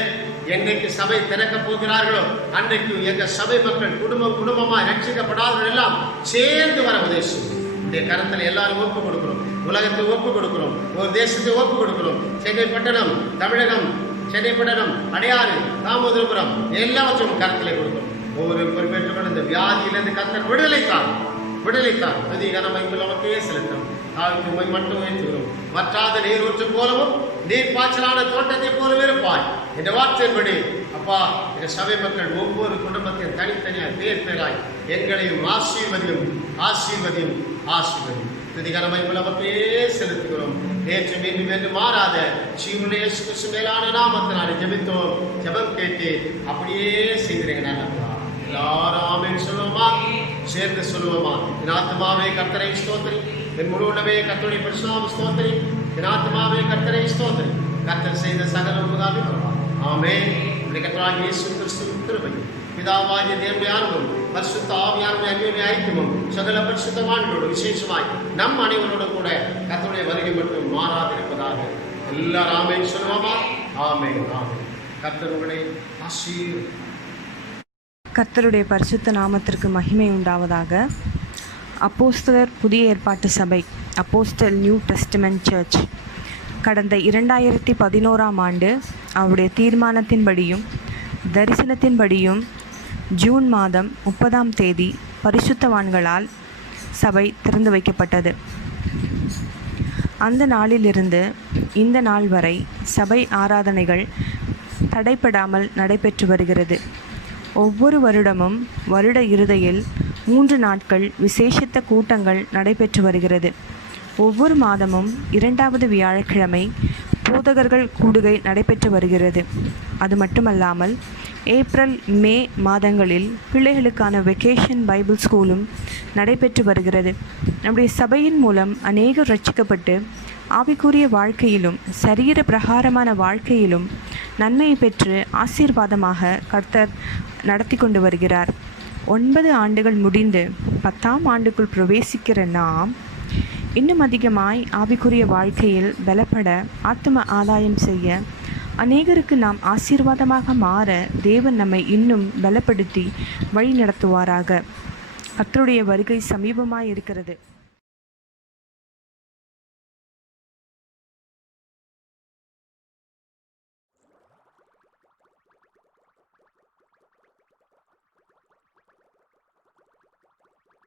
என்றைக்கு சபை திறக்க போகிறார்களோ அன்றைக்கு எங்க சபை மக்கள் குடும்பமாய் ரட்சிக்கப்படாதவர்கள் எல்லாம் சேர்ந்து வர உதவி செய்யும். இந்த கரத்தில் எல்லாரும் ஒப்பு கொடுக்கிறோம். உலகத்தை ஒப்பு கொடுக்கிறோம். ஒரு தேசத்தை ஒப்பு கொடுக்கிறோம். சென்னை பட்டணம், தமிழகம், சென்னை பட்டணம், அடையாறு, தாமோதரபுரம் எல்லாவற்றையும் கரத்திலே கொடுக்கிறோம். ஒவ்வொரு பொறுப்பேற்றுக்கொண்டு இந்த வியாதியிலிருந்து கர்த்தர் விடுதலைத்தான். நமக்கே செலுத்தும். தாழ்மை மட்டும் ஏற்றுகிறோம். வற்றாத நீர் ஊற்று போலவும் நீர் பாய்ச்சலான தோட்டத்தை போலவே இருப்பாய் என்ற வார்த்தையின்படி அப்பா, எங்கள் சபை மக்கள் ஒவ்வொரு குடும்பத்தையும் தனித்தனியாக பேராய் எங்களையும் ஆசீர்வதியும் ஆசீர்வதியும் ஆசீர்வதியும். துதிகரமை நமக்கே செலுத்துகிறோம். நேற்று மீண்டும் என்று மாறாத ஜீவனுடைய மேலான நாமத்தினாலே ஜெபித்தோம். ஜெபம் கேட்டு அப்படியே செய்கிறீங்க. எல்லாரும் ஆமென் சொல்லுவோமா? சேர்ந்து சொல்லுவோமா? என் ஆத்துமாவே கர்த்தரை ஸ்தோத்திரி, என் முழு உள்ளமே கர்த்தருடைய பரிசுத்த ஸ்தோத்திரி, என் ஆத்துமாவே கர்த்தரை ஸ்தோத்திரி. கர்த்தர் செய்த சகல உபகாரங்களும் வருவார். ஆமென். கர்த்தராகிய இயேசு கிறிஸ்துவின் கிருபையும் பிதாவாகிய தேவனுடைய அன்பும் பரிசுத்த ஆவியானவருடைய அன்பின் ஐக்கியமும் சகல பரிசுத்தவான்களோடு விசேஷமாய் நம் அனைவரோடும் கூட கர்த்தருடைய வருகை மட்டும் மாறாதிருப்பதாக. எல்லாரும் ஆமென் சொல்லுவோமா? ஆமென் ஆமென். கர்த்தர் உங்களை ஆசீர்வதிப்பார். கர்த்தருடைய பரிசுத்த நாமத்திற்கு மகிமை உண்டாவதாக. அப்போஸ்தலர் புதிய ஏற்பாட்டு சபை, அப்போஸ்தல் நியூ டெஸ்டமெண்ட் சர்ச், கடந்த 2011ஆம் ஆண்டு அவருடைய தீர்மானத்தின்படியும் தரிசனத்தின்படியும் ஜூன் மாதம் 30ஆம் தேதி பரிசுத்தவான்களால் சபை திறந்து வைக்கப்பட்டது. அந்த நாளிலிருந்து இந்த நாள் வரை சபை ஆராதனைகள் தடைப்படாமல் நடைபெற்று வருகிறது. ஒவ்வொரு வருடமும் வருட இறுதியில் 3 நாட்கள் விசேஷித்த கூட்டங்கள் நடைபெற்று வருகிறது. ஒவ்வொரு மாதமும் 2வது வியாழக்கிழமை போதகர்கள் கூடுகை நடைபெற்று வருகிறது. அது மட்டுமல்லாமல் ஏப்ரல் மே மாதங்களில் பிள்ளைகளுக்கான வெக்கேஷன் பைபிள் ஸ்கூலும் நடைபெற்று வருகிறது. நம்முடைய சபையின் மூலம் அநேகர் ரட்சிக்கப்பட்டு ஆவிக்குரிய வாழ்க்கையிலும் சரீர பிரகாரமான வாழ்க்கையிலும் நன்மையை பெற்று ஆசீர்வாதமாக கர்த்தர் நடத்தி கொண்டு வருகிறார். 9 ஆண்டுகள் முடிந்து 10ஆம் ஆண்டுக்குள் பிரவேசிக்கிற நாம் இன்னும் அதிகமாய் ஆவிக்குரிய வாழ்க்கையில் பலப்பட, ஆத்தும ஆதாயம் செய்ய, அநேகருக்கு நாம் ஆசீர்வாதமாக மாற தேவன் நம்மை இன்னும் பலப்படுத்தி வழி நடத்துவாராக. கர்த்தருடைய வருகை சமீபமாய் இருக்கிறது.